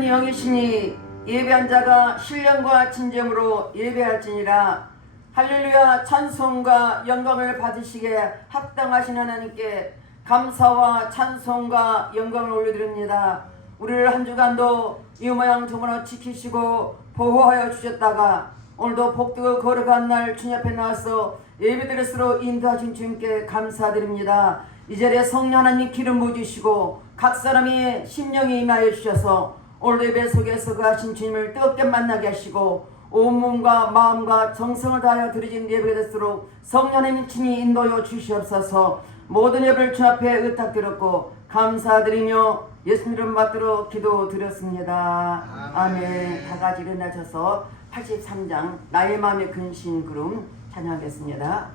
하나님은 영이시니 예배한 자가 신령과 진정으로 예배할지니라. 할렐루야. 찬송과 영광을 받으시게 합당하신 하나님께 감사와 찬송과 영광을 올려드립니다. 우리를 한 주간도 이 모양 저 모양 지키시고 보호하여 주셨다가 오늘도 복되고 거룩한 날 주님 앞에 나와서 예배드렸으로 인도하신 주님께 감사드립니다. 이 자리에 성령 하나님 기름 부으시고 각 사람이 심령이 임하여 주셔서 오늘 예배 속에서 그 하신 주님을 뜨겁게 만나게 하시고 온몸과 마음과 정성을 다하여 드려진 예배가 됐도록 성령 하나님 친히 인도하여 주시옵소서. 모든 예배를 주 앞에 의탁드렸고 감사드리며 예수님 이름 받들어 기도드렸습니다. 아멘. 다 같이 일어나셔서 83장 나의 마음의 근심 구름 찬양하겠습니다.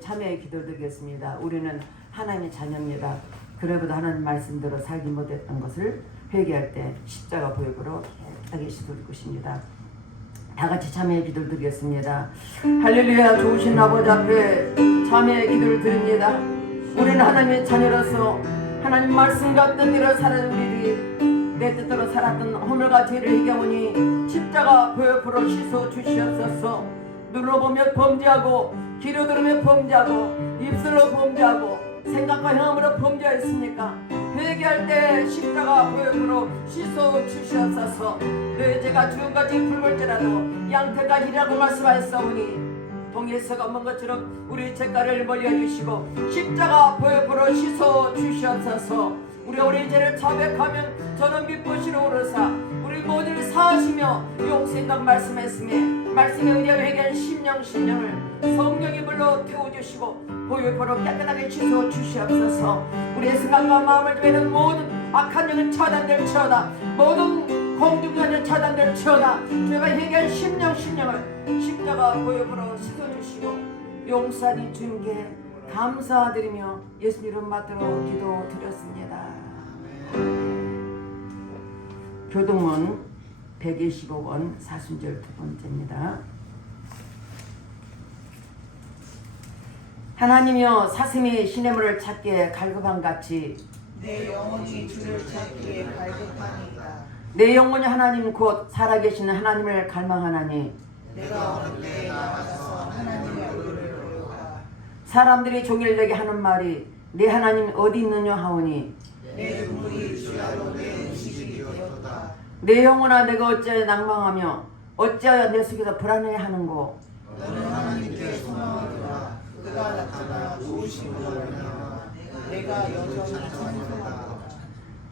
참여의 기도를 드리겠습니다. 우리는 하나님의 자녀입니다. 그래도 하나님 말씀대로 살지 못했던 것을 회개할 때 십자가 보혈로 깨끗하게 씻어줄 것입니다. 다 같이 참여의 기도를 드리겠습니다. 할렐루야. 좋으신 아버지 앞에 참여의 기도를 드립니다. 우리는 하나님의 자녀로서 하나님 말씀과 뜻대로 살아온 우리들이 내 뜻대로 살았던 허물과 죄를 회개하오니 십자가 보혈로 씻어 주시옵소서. 눌러보며 범죄하고 귀로 들으며 범죄하고 입술로 범죄하고 생각과 행함으로 범죄하였습니까? 회개할 때 십자가 보혈로 씻어 주시옵소서. 너의 죄가 주름같이 붉을지라도 양태까지라고 말씀하였사오니 동에서가 먼 것처럼 우리 죄가를 멀리해주시고 십자가 보혈로 씻어 주시옵소서. 우리 죄를 자백하면 저는 미쁘시로 오르사 우리 모두를 사하시며 용서한다고 말씀했으니 말씀에 의하여 회개한 심령을 성령이 불러 태워주시고 보혈로 깨끗하게 씻어 주시옵소서. 우리의 생각과 마음을 죄는 모든 악한 영은 차단될지어다. 모든 공중전은 차단될지어다. 죄가 회개한 심령을 십자가 보혈로 씻어주시고 용서하니 주님께 감사드리며 예수 이름 받들어 기도드렸습니다. 교동문 125번 사순절 두 번째입니다. 하나님이여 사슴이 시냇물을 찾기에 갈급함같이 내 영혼이 주를 찾기에 갈급하니이다. 내 영혼이 하나님 곧 살아계시는 하나님을 갈망하나니 내가 언제 나가서 하나님의 얼굴을 보려까. 사람들이 종일 내게 하는 말이 내 하나님 어디 있느냐 하오니 내 눈물이 주야로 내 음식이 되었다. 내 영혼아 내가 어찌하여 낭망하며 어찌하여 내 속에서 불안해하는고. 너는 하나님께 소망을 두라. 그가 나타나 도우심으로 말미암아 내가 여전히 찬송하리로다.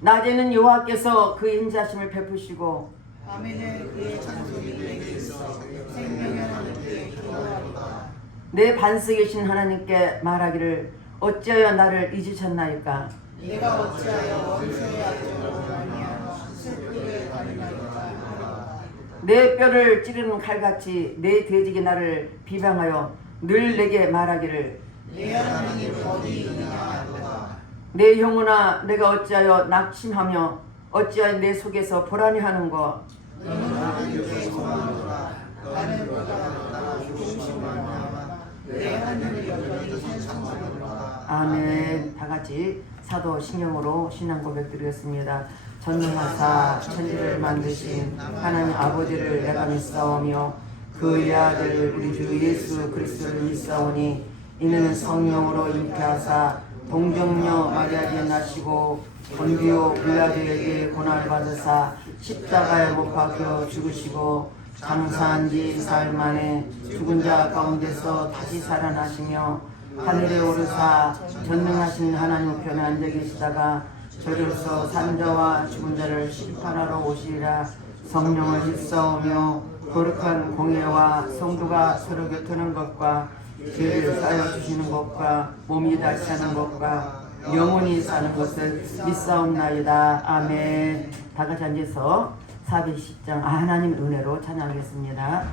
낮에는 여호와께서 그 인자심을 베푸시고 밤에는 그의 찬송이 내게 있어 생명의 하나님께 기도하리로다. 내 반석이신 하나님께 말하기를 어찌하여 나를 잊으셨나이까. 내가 어찌하여 원수의 악으로 말미암아 슬프게 다니나이까 하리로다. 내 뼈를 찌르는 칼같이 내 돼지가 나를 비방하여 늘 내게 말하기를 내 하나님 어디 있느냐 하리로다. 내 영혼아 내가 어찌하여 낙심하며 어찌하여 내 속에서 불안해하는고. 너는 하나님께 소망을 두라. 나는 그가 나타나 도우심을 말미암아 내 하나님을 여전히 찬송하리로다. 아멘. 다같이 사도신경으로 신앙 고백 드리겠습니다. 전능하사 천지를 만드신 하나님 아버지를 내가 믿사오며 그의 아들 우리 주 예수 그리스도를 믿사오니 이는 성령으로 잉태하사 동정녀 마리아에게 나시고 본디오 빌라도에게 고난을 받으사 십자가에 못 박혀 죽으시고 장사한 지 사흘 만에 죽은 자 가운데서 다시 살아나시며 하늘에 오르사 전능하신 하나님 우편에 앉아 계시다가 저리로서 산 자와 죽은 자를 심판하러 오시리라. 성령을 믿사오며 거룩한 공예와 성도가 서로 교토하는 것과 죄를 사여 주시는 것과 몸이 다시 사는 것과 영원히 사는 것을 믿사옵나이다. 아멘. 다같이 앉아서 410장 하나님 은혜로 찬양하겠습니다.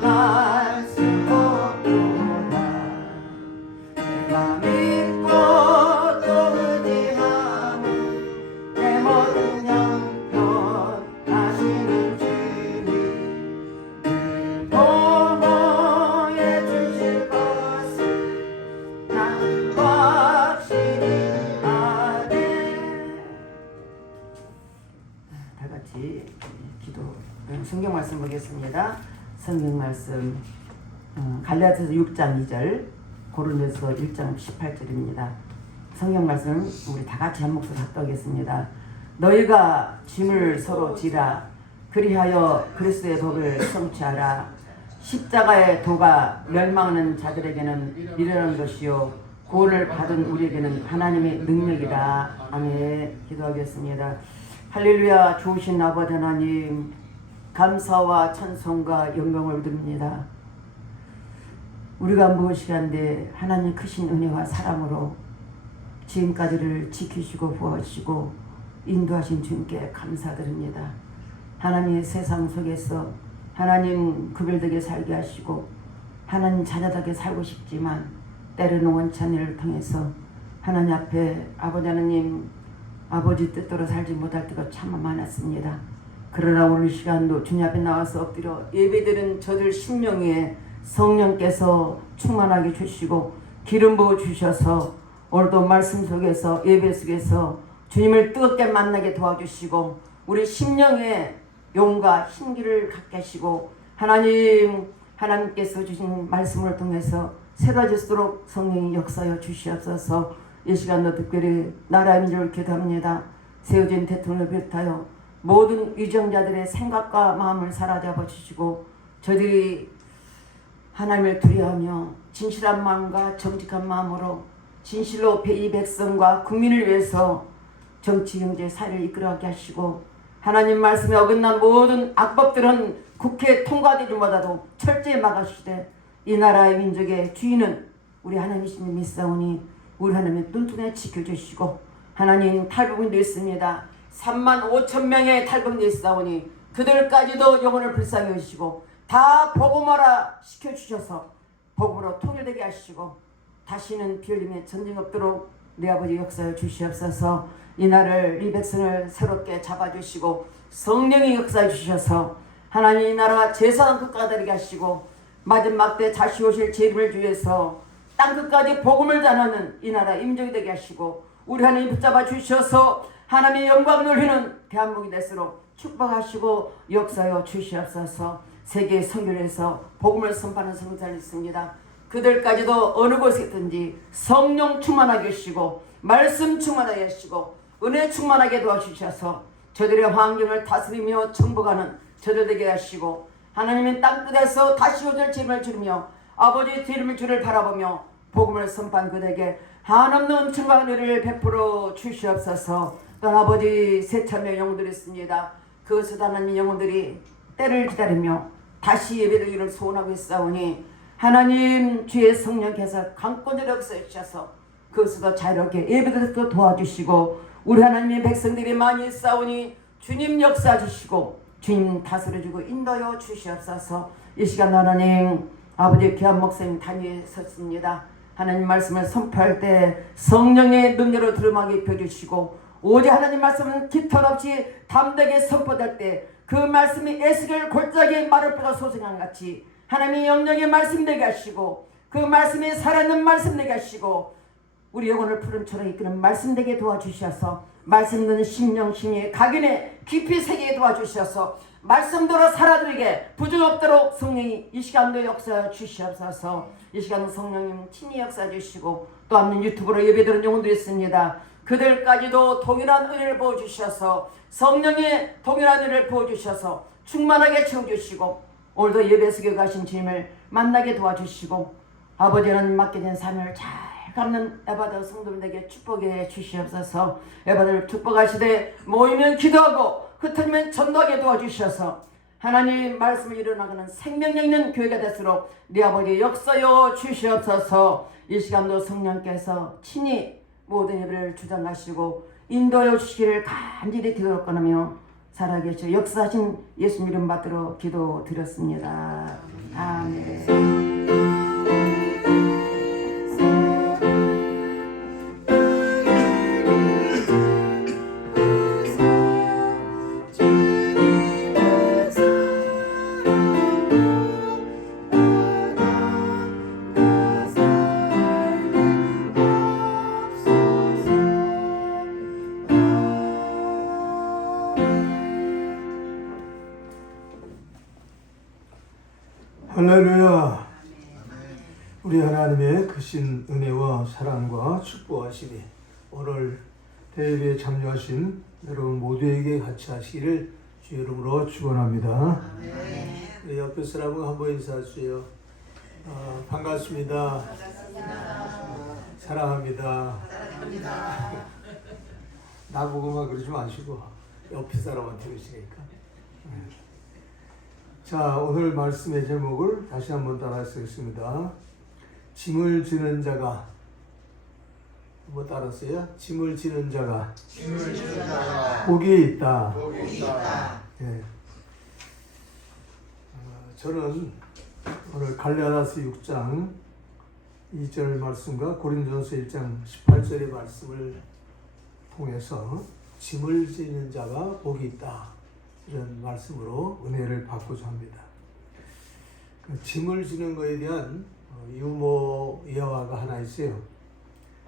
아 기도하겠습니다. 성경 말씀 갈라디아서 6장 2절, 고린도서 1장 18절입니다. 성경 말씀 우리 다 같이 한 목소리 합독하겠습니다. 너희가 짐을 서로 지라. 그리하여 그리스도의 법을 성취하라. 십자가의 도가 멸망하는 자들에게는 미련한 것이요 구원을 받은 우리에게는 하나님의 능력이라. 아멘. 기도하겠습니다. 할렐루야. 좋으신 아버지 하나님, 감사와 찬송과 영광을 드립니다. 우리가 무엇이란데 하나님 크신 은혜와 사랑으로 지금까지를 지키시고 보호하시고 인도하신 주님께 감사드립니다. 하나님의 세상 속에서 하나님 구별되게 살게 하시고 하나님 자녀답게 살고 싶지만 때로는 원치 않은 일을 통해서 하나님 앞에 아버지 하나님 아버지 뜻대로 살지 못할 때가 참 많았습니다. 그러나 오늘 시간도 주님 앞에 나와서 엎드려 예배드린 저들 심령에 성령께서 충만하게 주시고 기름 부어 주셔서 오늘도 말씀 속에서 예배 속에서 주님을 뜨겁게 만나게 도와주시고 우리 심령에 용과 힘기를 갖게 하시고 하나님께서 주신 말씀을 통해서 새로워질수록 성령이 역사하여 주시옵소서. 이 시간도 특별히 나라 민족을 기도합니다. 세워진 대통령을 비롯하여 모든 위정자들의 생각과 마음을 사로잡아 주시고 저들이 하나님을 두려워하며 진실한 마음과 정직한 마음으로 진실로 이 백성과 국민을 위해서 정치, 경제, 사회를 이끌어가게 하시고 하나님 말씀에 어긋난 모든 악법들은 국회 통과되지 못하도 철저히 막아주시되 이 나라의 민족의 주인은 우리 하나님이시니 믿사오니 우리 하나님의 뚠뚠에 지켜주시고 하나님 탈북민도 있습니다. 35,000명의 탈북민도 있사오니 그들까지도 영혼을 불쌍히 여시고 다 복음화라 시켜주셔서 복음으로 통일되게 하시고 다시는 비 흘림에 전쟁 없도록 내 아버지 역사에 주시옵소서. 이 나라를 이 백성을 새롭게 잡아주시고 성령이 역사해 주셔서 하나님 이 나라가 제사한 국가가 되게 하시고 마지막 때 다시 오실 재림을 위해서 땅끝까지 복음을 전하는 이 나라 임종이 되게 하시고 우리 하나님 붙잡아 주셔서 하나님의 영광 누리는 대한민국이 될수록 축복하시고 역사하여 주시옵소서. 세계 선교에서 복음을 선포하는 성도들이 있습니다. 그들까지도 어느 곳에 있든지 성령 충만하게 하시고 말씀 충만하게 하시고 은혜 충만하게 도와주셔서 저들의 환경을 다스리며 정복하는 저들 되게 하시고 하나님의 땅끝에서 다시 오실 재림을 주르며 아버지의 재림을 주를 바라보며 복음을 선포한 그들에게 한없는 은총과 은혜를 베풀어 주시옵소서. 또한 아버지 세참의 영혼들이 있습니다. 그것을 하나님 영혼들이 때를 기다리며 다시 예배드리기를 소원하고 있사오니 하나님 주의 성령께서 강권으로 역사해 주셔서 그것을 자유롭게 예배드리도록 도와주시고 우리 하나님의 백성들이 많이 있사오니 주님 역사해 주시고 주님 다스려주고 인도하여 주시옵소서. 이 시간 하나님 아버지 귀한 목사님 단위에 섰습니다. 하나님 말씀을 선포할 때 성령의 능력으로 두루마기 입혀주시고 오직 하나님 말씀은 깃털 없이 담대하게 선포될 때 그 말씀이 에스겔 골짜기에 마룻배가 솟아난 같이 하나님의 영역의 말씀 되게 하시고 그 말씀이 살아있는 말씀 되게 하시고 우리 영혼을 푸른 초록 이끄는 말씀 되게 도와주셔서 말씀 듣는 심령 심의 각인에 깊이 새기게 도와주셔서 말씀대로 살아들이게 부정 없도록 성령이 이 시간도 역사해 주시옵소서. 이 시간 성령님 친히 역사해 주시고 또 한 유튜브로 예배드리는 영혼들이 있습니다. 그들까지도 동일한 은혜를 부어주셔서 성령의 동일한 은혜를 부어주셔서 충만하게 채워주시고 오늘도 예배 속에 가신 주님을 만나게 도와주시고 아버지 하나님 맡게 된 삶을 잘 갚는 에바더 성도들에게 축복해 주시옵소서. 에바더를 축복하시되 모이면 기도하고 흩어지면 전도하게 도와주셔서 하나님 말씀을 일어나가는 생명력 있는 교회가 될수록 네 아버지 역사여 주시옵소서. 이 시간도 성령께서 친히 모든 예배를 주장하시고 인도하여 주시기를 간절히 기도하며 살아계시고 역사하신 예수님 이름 받들어 기도드렸습니다. 아멘. 할렐루야. 우리 하나님의 크신 은혜와 사랑과 축복하심이 오늘 대회에 참여하신 여러분 모두에게 같이 하시기를 주 이름으로 축원합니다. 우리 옆에 사람과 한번 인사하세요. 반갑습니다. 사랑합니다. 나보고만 그러지 마시고 옆에 사람한테 그러시니까. 자, 오늘 말씀의 제목을 다시 한번 따라 쓰겠습니다. 짐을 지는 자가, 뭐 따랐어요? 짐을 지는 자가 복이 있다. 예. 저는 오늘 갈라디아서 6장 2절 말씀과 고린도전서 1장 18절의 말씀을 통해서 짐을 지는 자가 복이 있다, 이런 말씀으로 은혜를 받고자 합니다. 그 짐을 지는 것에 대한 유머 예화가 하나 있어요.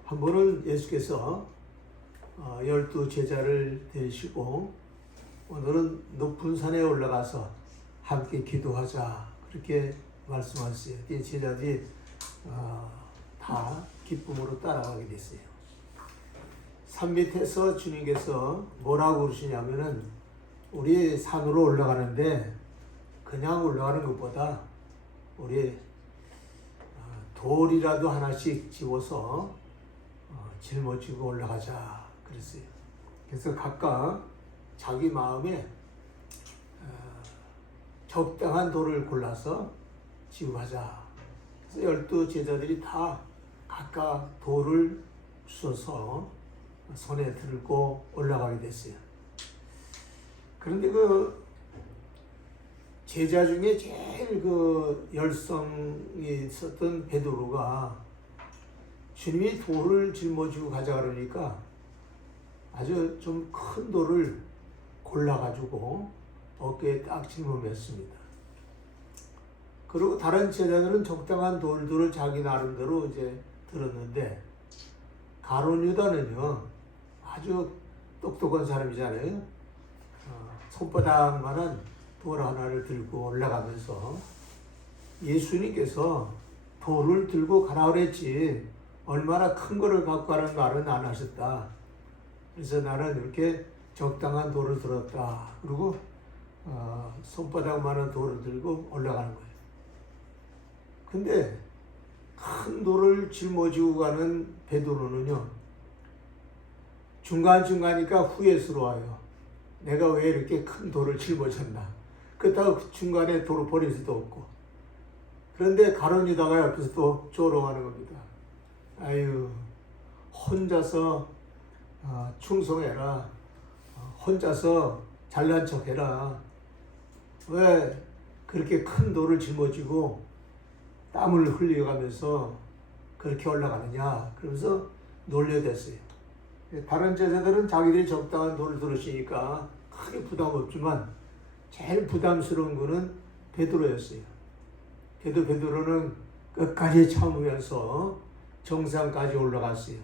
한 번은 예수께서 12 제자를 데리시고 오늘은 높은 산에 올라가서 함께 기도하자, 그렇게 말씀하셨어요. 이 제자들이 다 기쁨으로 따라가게 됐어요. 산 밑에서 주님께서 뭐라고 그러시냐면은, 우리 산으로 올라가는데 그냥 올라가는 것보다 우리 돌이라도 하나씩 집어서 짊어지고 올라가자 그랬어요. 그래서 각각 자기 마음에 적당한 돌을 골라서 지고 가자. 그래서 12 제자들이 다 각각 돌을 주워서 손에 들고 올라가게 됐어요. 그런데 그 제자 중에 제일 그 열성이 있었던 베드로가 주님이 돌을 짊어지고 가자 그러니까 아주 좀 큰 돌을 골라가지고 어깨에 딱 짊어맸습니다. 그리고 다른 제자들은 적당한 돌들을 자기 나름대로 이제 들었는데, 가룟 유다는요 아주 똑똑한 사람이잖아요. 손바닥만한 돌 하나를 들고 올라가면서 예수님께서 돌을 들고 가라 그랬지 얼마나 큰 거를 갖고 가라는 말은 안 하셨다. 그래서 나는 이렇게 적당한 돌을 들었다. 그리고 손바닥만한 돌을 들고 올라가는 거예요. 근데 큰 돌을 짊어지고 가는 베드로는요, 중간중간이니까 후회스러워요. 내가 왜 이렇게 큰 돌을 짊어졌나. 그렇다고 중간에 돌을 버릴 수도 없고. 그런데 가룟 유다가 옆에서 또 조롱하는 겁니다. 아유, 혼자서 충성해라. 혼자서 잘난 척해라. 왜 그렇게 큰 돌을 짊어지고 땀을 흘려가면서 그렇게 올라가느냐. 그러면서 놀려댔어요. 다른 제자들은 자기들이 적당한 돌을 들으시니까 크게 부담 없지만 제일 부담스러운 거는 베드로였어요. 그래도 베드로는 끝까지 참으면서 정상까지 올라갔어요.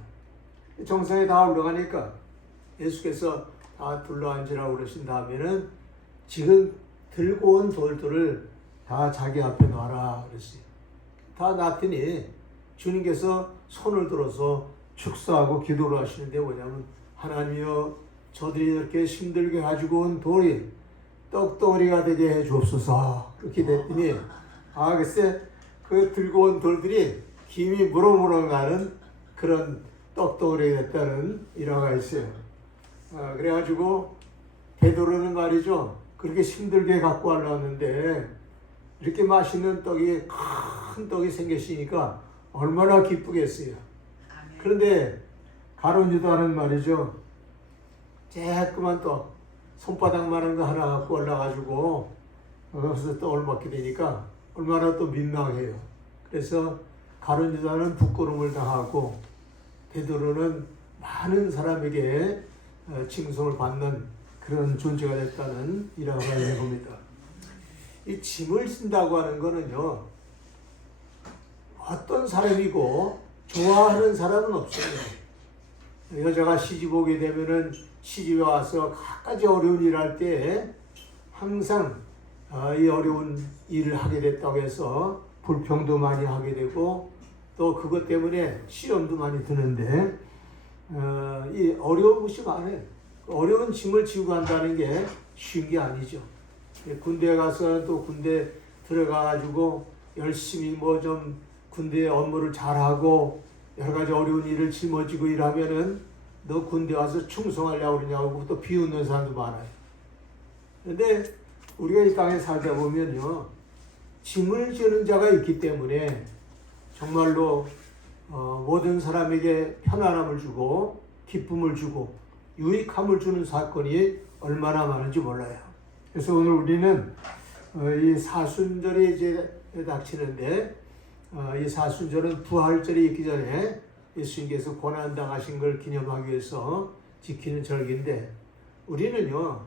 정상에 다 올라가니까 예수께서 다 둘러앉으라고 그러신 다음에는 지금 들고 온 돌들을 다 자기 앞에 놔라 그랬어요. 다 놨더니 주님께서 손을 들어서 축사하고 기도를 하시는데, 뭐냐면 하나님이여, 저들이 이렇게 힘들게 가지고 온 돌이 떡덩어리가 되게 해 주옵소서. 그렇게 됐더니 글쎄 그 들고 온 돌들이 김이 무럭무럭 나는 그런 떡덩어리가 됐다는 일화가 있어요. 그래가지고 베드로는 말이죠, 그렇게 힘들게 갖고 올라왔는데 이렇게 맛있는 떡이, 큰 떡이 생겼으니까 얼마나 기쁘겠어요. 그런데 가룟 유다는 말이죠, 쬐끄만 떡, 손바닥만한 거 하나 갖고 올라가지고 거기서 떡을 먹게 되니까 얼마나 또 민망해요. 그래서 가룟 유다는 부끄러움을 당하고 베드로는 많은 사람에게 칭송을 받는 그런 존재가 됐다는 일화가 있는 겁니다. 이 짐을 진다고 하는 거는요, 어떤 사람이고 좋아하는 사람은 없어요. 여자가 시집 오게 되면은 시집에 와서 갖가지 어려운 일을 할 때 항상 이 어려운 일을 하게 됐다고 해서 불평도 많이 하게 되고 또 그것 때문에 시험도 많이 드는데 이 어려운 것이 많아요. 어려운 짐을 지고 간다는 게 쉬운 게 아니죠. 군대 가서 또 군대 들어가가지고 열심히 뭐 좀 군대 업무를 잘하고 여러 가지 어려운 일을 짊어지고 일하면은 너 군대 와서 충성하려고 그러냐고 또 비웃는 사람도 많아요. 근데 우리가 이 땅에 살다 보면요, 짐을 지는 자가 있기 때문에 정말로 모든 사람에게 편안함을 주고 기쁨을 주고 유익함을 주는 사건이 얼마나 많은지 몰라요. 그래서 오늘 우리는 이 사순절이 이제 닥치는데 이 사순절은 부활절이 있기 전에 예수님께서 고난당하신 걸 기념하기 위해서 지키는 절기인데 우리는요,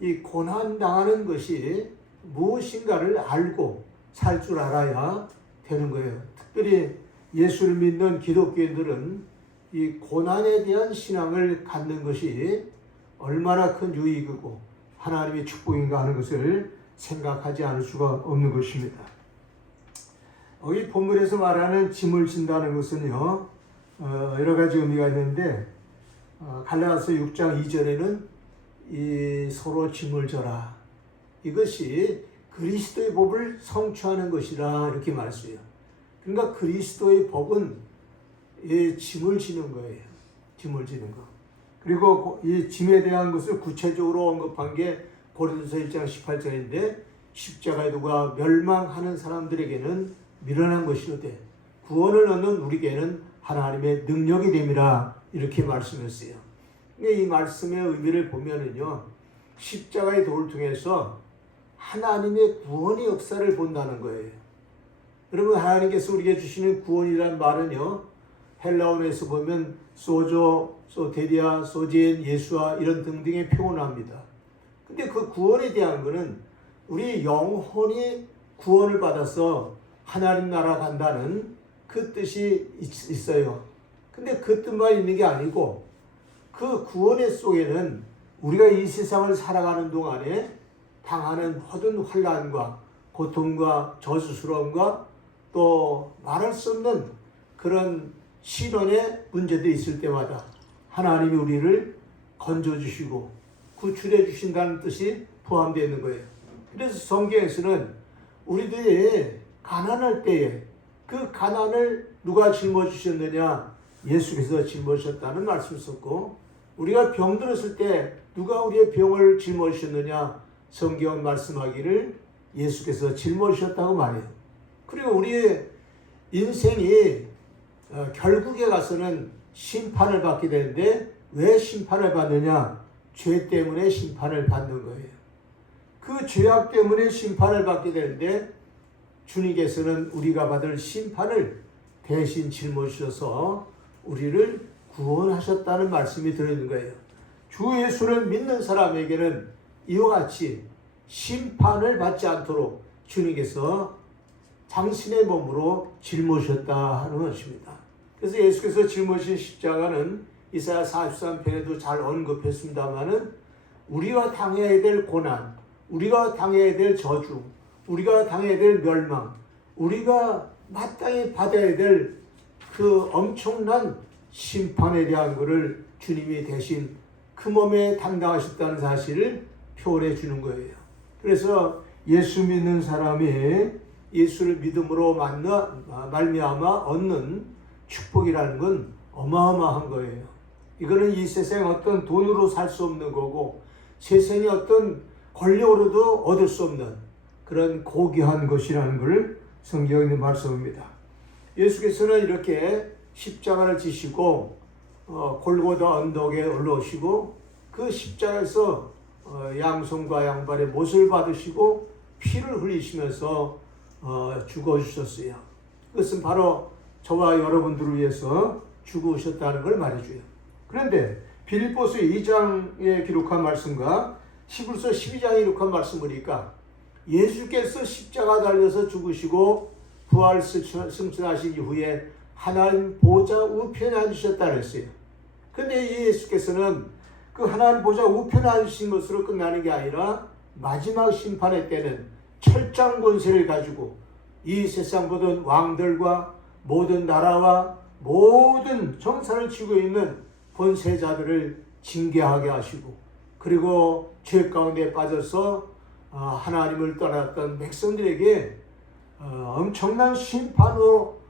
이 고난당하는 것이 무엇인가를 알고 살 줄 알아야 되는 거예요. 특별히 예수를 믿는 기독교인들은 이 고난에 대한 신앙을 갖는 것이 얼마나 큰 유익이고 하나님의 축복인가 하는 것을 생각하지 않을 수가 없는 것입니다. 여기 본문에서 말하는 짐을 진다는 것은요, 여러 가지 의미가 있는데 갈라디아서 6장 2절에는 이 서로 짐을 져라. 이것이 그리스도의 법을 성취하는 것이라 이렇게 말했어요. 그러니까 그리스도의 법은 이 짐을 지는 거예요. 짐을 지는 거. 그리고 이 짐에 대한 것을 구체적으로 언급한 게 고린도서 1장 18절인데 십자가에 누가 멸망하는 사람들에게는 미련한 것이로되 구원을 얻는 우리에게는 하나님의 능력이 됨이라 이렇게 말씀했어요. 이 말씀의 의미를 보면은요, 십자가의 도를 통해서 하나님의 구원의 역사를 본다는 거예요. 여러분, 하나님께서 우리에게 주시는 구원이란 말은요, 헬라어에서 보면 소조, 소테리아, 소제인, 예수아 이런 등등의 표현합니다. 근데 그 구원에 대한 것은 우리 영혼이 구원을 받아서 하나님 나라 간다는 그 뜻이 있어요. 근데 그 뜻만 있는 게 아니고 그 구원의 속에는 우리가 이 세상을 살아가는 동안에 당하는 모든 환난과 고통과 저주스러움과 또 말할 수 없는 그런 시련의 문제들이 있을 때마다 하나님이 우리를 건져주시고 구출해 주신다는 뜻이 포함되어 있는 거예요. 그래서 성경에서는 우리들이 가난할 때에 그 가난을 누가 짊어주셨느냐? 예수께서 짊어주셨다는 말씀을 썼고, 우리가 병들었을 때 누가 우리의 병을 짊어주셨느냐? 성경 말씀하기를 예수께서 짊어주셨다고 말해요. 그리고 우리의 인생이 결국에 가서는 심판을 받게 되는데 왜 심판을 받느냐? 죄 때문에 심판을 받는 거예요. 그 죄악 때문에 심판을 받게 되는데 주님께서는 우리가 받을 심판을 대신 짊어지셔서 우리를 구원하셨다는 말씀이 들어있는 거예요. 주 예수를 믿는 사람에게는 이와 같이 심판을 받지 않도록 주님께서 당신의 몸으로 짊어지셨다 하는 것입니다. 그래서 예수께서 짊어지신 십자가는 이사야 43편에도 잘 언급했습니다마는 우리가 당해야 될 고난, 우리가 당해야 될 저주, 우리가 당해야 될 멸망, 우리가 마땅히 받아야 될 그 엄청난 심판에 대한 것을 주님이 대신 그 몸에 담당하셨다는 사실을 표현해 주는 거예요. 그래서 예수 믿는 사람이 예수를 믿음으로 말미암아 얻는 축복이라는 건 어마어마한 거예요. 이거는 이 세상 어떤 돈으로 살 수 없는 거고 세상의 어떤 권력으로도 얻을 수 없는 그런 고귀한 것이라는 것을 성경에 말씀합니다. 예수께서는 이렇게 십자가를 지시고 골고다 언덕에 올라오시고 그 십자가에서 양손과 양발의 못을 받으시고 피를 흘리시면서 죽어주셨어요. 그것은 바로 저와 여러분들을 위해서 죽으셨다는 걸 말해줘요. 그런데 빌립보서 2장에 기록한 말씀과 히브리서 12장에 기록한 말씀 보니까 예수께서 십자가 달려서 죽으시고 부활 승천하신 이후에 하나님 보좌 우편에 앉으셨다 그랬어요. 그런데 이 예수께서는 그 하나님 보좌 우편에 앉으신 것으로 끝나는 게 아니라 마지막 심판의 때는 철장 권세를 가지고 이 세상 모든 왕들과 모든 나라와 모든 정사를 쥐고 있는 권세자들을 징계하게 하시고, 그리고 죄 가운데 빠져서 하나님을 떠났던 백성들에게 엄청난 심판으로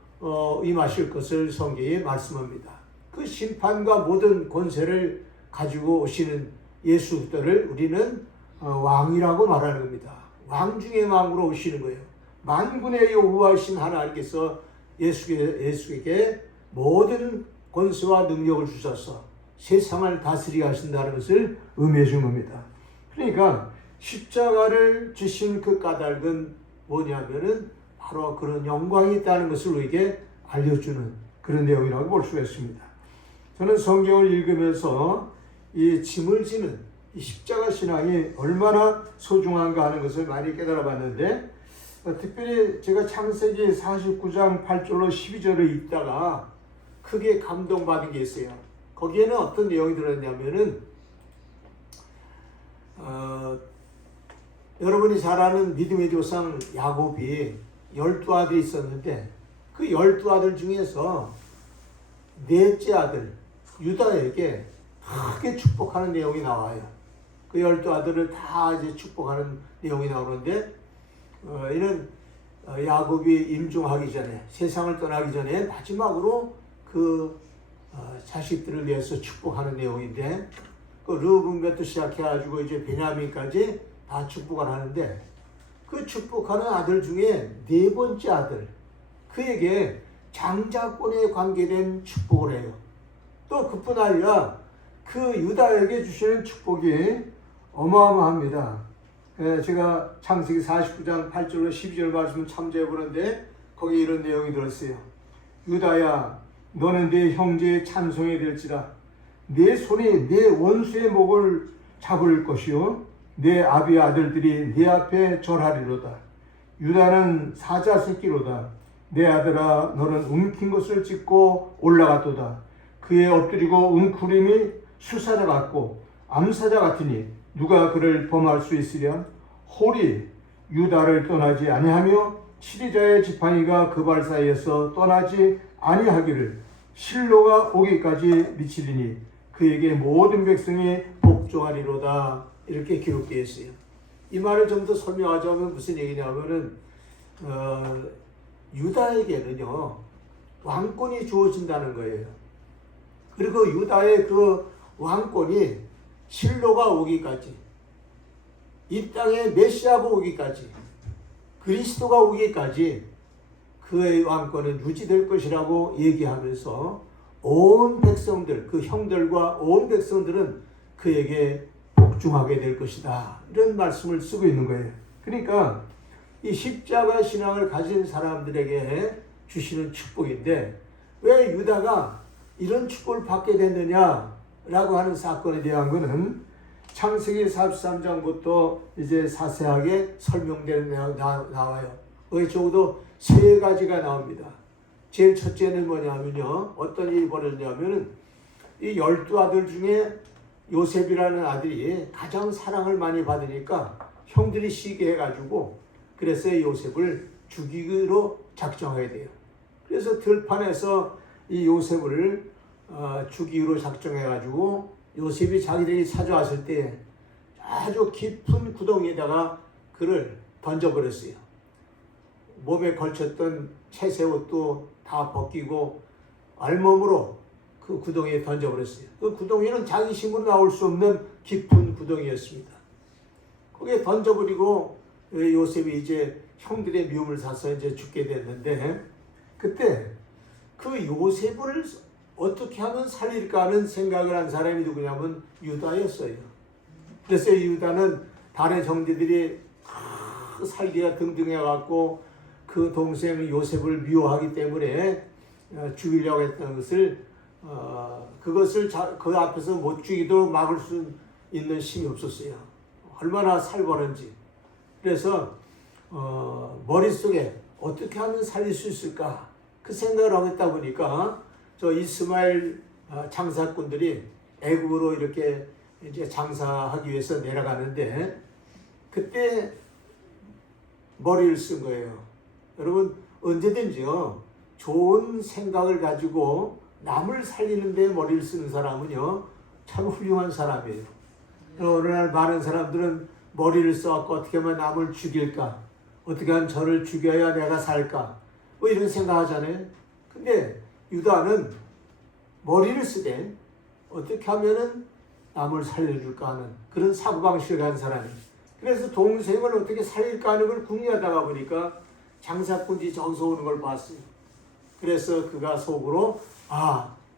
임하실 것을 성경이 말씀합니다. 그 심판과 모든 권세를 가지고 오시는 예수 그리스도를 우리는 왕이라고 말하는 겁니다. 왕 중의 왕으로 오시는 거예요. 만군의 여호와이신 하나님께서 예수에게 모든 권세와 능력을 주셔서 세상을 다스리게 하신다는 것을 의미해 준 겁니다. 그러니까 십자가를 주신 그 까닭은 뭐냐면은 바로 그런 영광이 있다는 것을 우리에게 알려주는 그런 내용이라고 볼 수가 있습니다. 저는 성경을 읽으면서 이 짐을 지는 이 십자가 신앙이 얼마나 소중한가 하는 것을 많이 깨달아 봤는데, 특별히 제가 창세기 49장 8절로 12절을 읽다가 크게 감동받은 게 있어요. 거기에는 어떤 내용이 들었냐면은 여러분이 잘 아는 믿음의 조상 야곱이 12아들이 있었는데 그 12아들 중에서 넷째 아들 유다에게 크게 축복하는 내용이 나와요. 그 12아들을 다 이제 축복하는 내용이 나오는데 이는 야곱이 임종하기 전에, 세상을 떠나기 전에 마지막으로 그 자식들을 위해서 축복하는 내용인데, 그 르우븐부터 시작해가지고 이제 베냐민까지 다 축복을 하는데, 그 축복하는 아들 중에 네 번째 아들, 그에게 장자권에 관계된 축복을 해요. 또 그뿐 아니라 그 유다에게 주시는 축복이 어마어마합니다. 제가 창세기 49장 8절로 12절 말씀을 참조해 보는데 거기에 이런 내용이 들었어요. 유다야, 너는 내 형제의 찬송이 될지라. 내 손이 내 원수의 목을 잡을 것이요 내 아비의 아들들이 내 앞에 절하리로다. 유다는 사자 새끼로다. 내 아들아, 너는 움킨 것을 찢고 올라갔도다. 그의 엎드리고 웅크림이 수사자 같고 암사자 같으니 누가 그를 범할 수 있으랴? 홀이 유다를 떠나지 아니하며 치리자의 지팡이가 그 발 사이에서 떠나지 아니하기를 실로가 오기까지 미치리니 그에게 모든 백성이 복종하리로다. 이렇게 기록되어 있어요. 이 말을 좀 더 설명하자면 무슨 얘기냐면은 유다에게는요 왕권이 주어진다는 거예요. 그리고 유다의 그 왕권이 실로가 오기까지, 이 땅에 메시아가 오기까지, 그리스도가 오기까지 그의 왕권은 유지될 것이라고 얘기하면서 온 백성들, 그 형들과 온 백성들은 그에게 복종하게 될 것이다. 이런 말씀을 쓰고 있는 거예요. 그러니까 이 십자가 신앙을 가진 사람들에게 주시는 축복인데, 왜 유다가 이런 축복을 받게 됐느냐라고 하는 사건에 대한 것은 창세기 43장부터 이제 자세하게 설명되는 내용이 나와요. 거기 적어도 세 가지가 나옵니다. 제일 첫째는 뭐냐면요, 어떤 일이 벌어졌냐면은 이 12아들 중에 요셉이라는 아들이 가장 사랑을 많이 받으니까 형들이 시기해가지고 그래서 요셉을 죽이기로 작정하게 돼요. 그래서 들판에서 이 요셉을 죽이기로 작정해가지고 요셉이 자기들이 찾아왔을 때 아주 깊은 구덩이에다가 그를 던져버렸어요. 몸에 걸쳤던 채새 옷도 다 벗기고 알몸으로 그 구덩이에 던져버렸어요. 그 구덩이는 자기 힘으로 나올 수 없는 깊은 구덩이였습니다. 거기에 던져버리고 요셉이 이제 형들의 미움을 사서 이제 죽게 됐는데, 그때 그 요셉을 어떻게 하면 살릴까 하는 생각을 한 사람이 누구냐면 유다였어요. 그래서 유다는 다른 형제들이 살기가 등등해갖고 그 동생 요셉을 미워하기 때문에 죽이려고 했던 것을 그것을 그 앞에서 못 죽이도록 막을 수 있는 힘이 없었어요. 얼마나 살벌한지. 그래서 머릿속에 어떻게 하면 살릴 수 있을까 그 생각을 하고 있다 보니까 저 이스마엘 장사꾼들이 애굽으로 이렇게 이제 장사하기 위해서 내려가는데 그때 머리를 쓴 거예요. 여러분 언제든지요 좋은 생각을 가지고 남을 살리는 데 머리를 쓰는 사람은요 참 훌륭한 사람이에요. 오늘날 많은 사람들은 머리를 써갖고 어떻게 하면 남을 죽일까, 어떻게 하면 저를 죽여야 내가 살까, 뭐 이런 생각하잖아요. 근데 유다는 머리를 쓰되 어떻게 하면은 남을 살려줄까 하는 그런 사고방식을 가진 사람이에요. 그래서 동생을 어떻게 살릴까 하는 걸 궁리하다가 보니까 장사꾼이 저기서 오는 걸 봤어요. 그래서 그가 속으로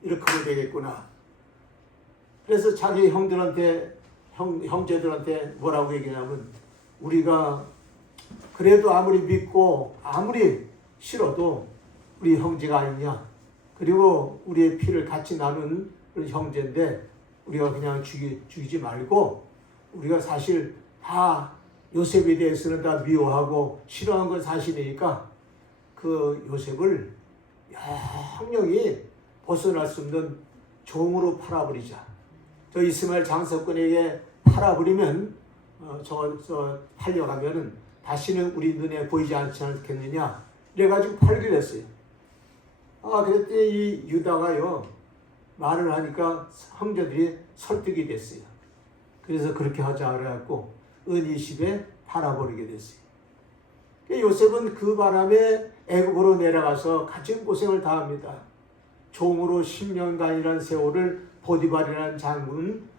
이렇게 하면 되겠구나. 그래서 자기 형제들한테 뭐라고 얘기하냐면, 우리가 그래도 아무리 믿고 아무리 싫어도 우리 형제가 아니냐, 그리고 우리의 피를 같이 나눈 그런 형제인데 우리가 그냥 죽이지 말고, 우리가 사실 다 요셉에 대해서는 다 미워하고 싫어하는 건 사실이니까 그 요셉을 영영이 벗어날 수 없는 종으로 팔아버리자. 저 이스마엘 장사꾼에게 팔아버리면 팔려가면은 다시는 우리 눈에 보이지 않지 않겠느냐 이래가지고 팔기로 했어요. 그랬더니 이 유다가요 말을 하니까 형제들이 설득이 됐어요. 그래서 그렇게 하자 그래갖고 은20에 팔아버리게 됐어요. 요셉은 그 바람에 애굽으로 내려가서 가진 고생을 다합니다. 종으로 10년간이라는 세월을 보디발이라는 장군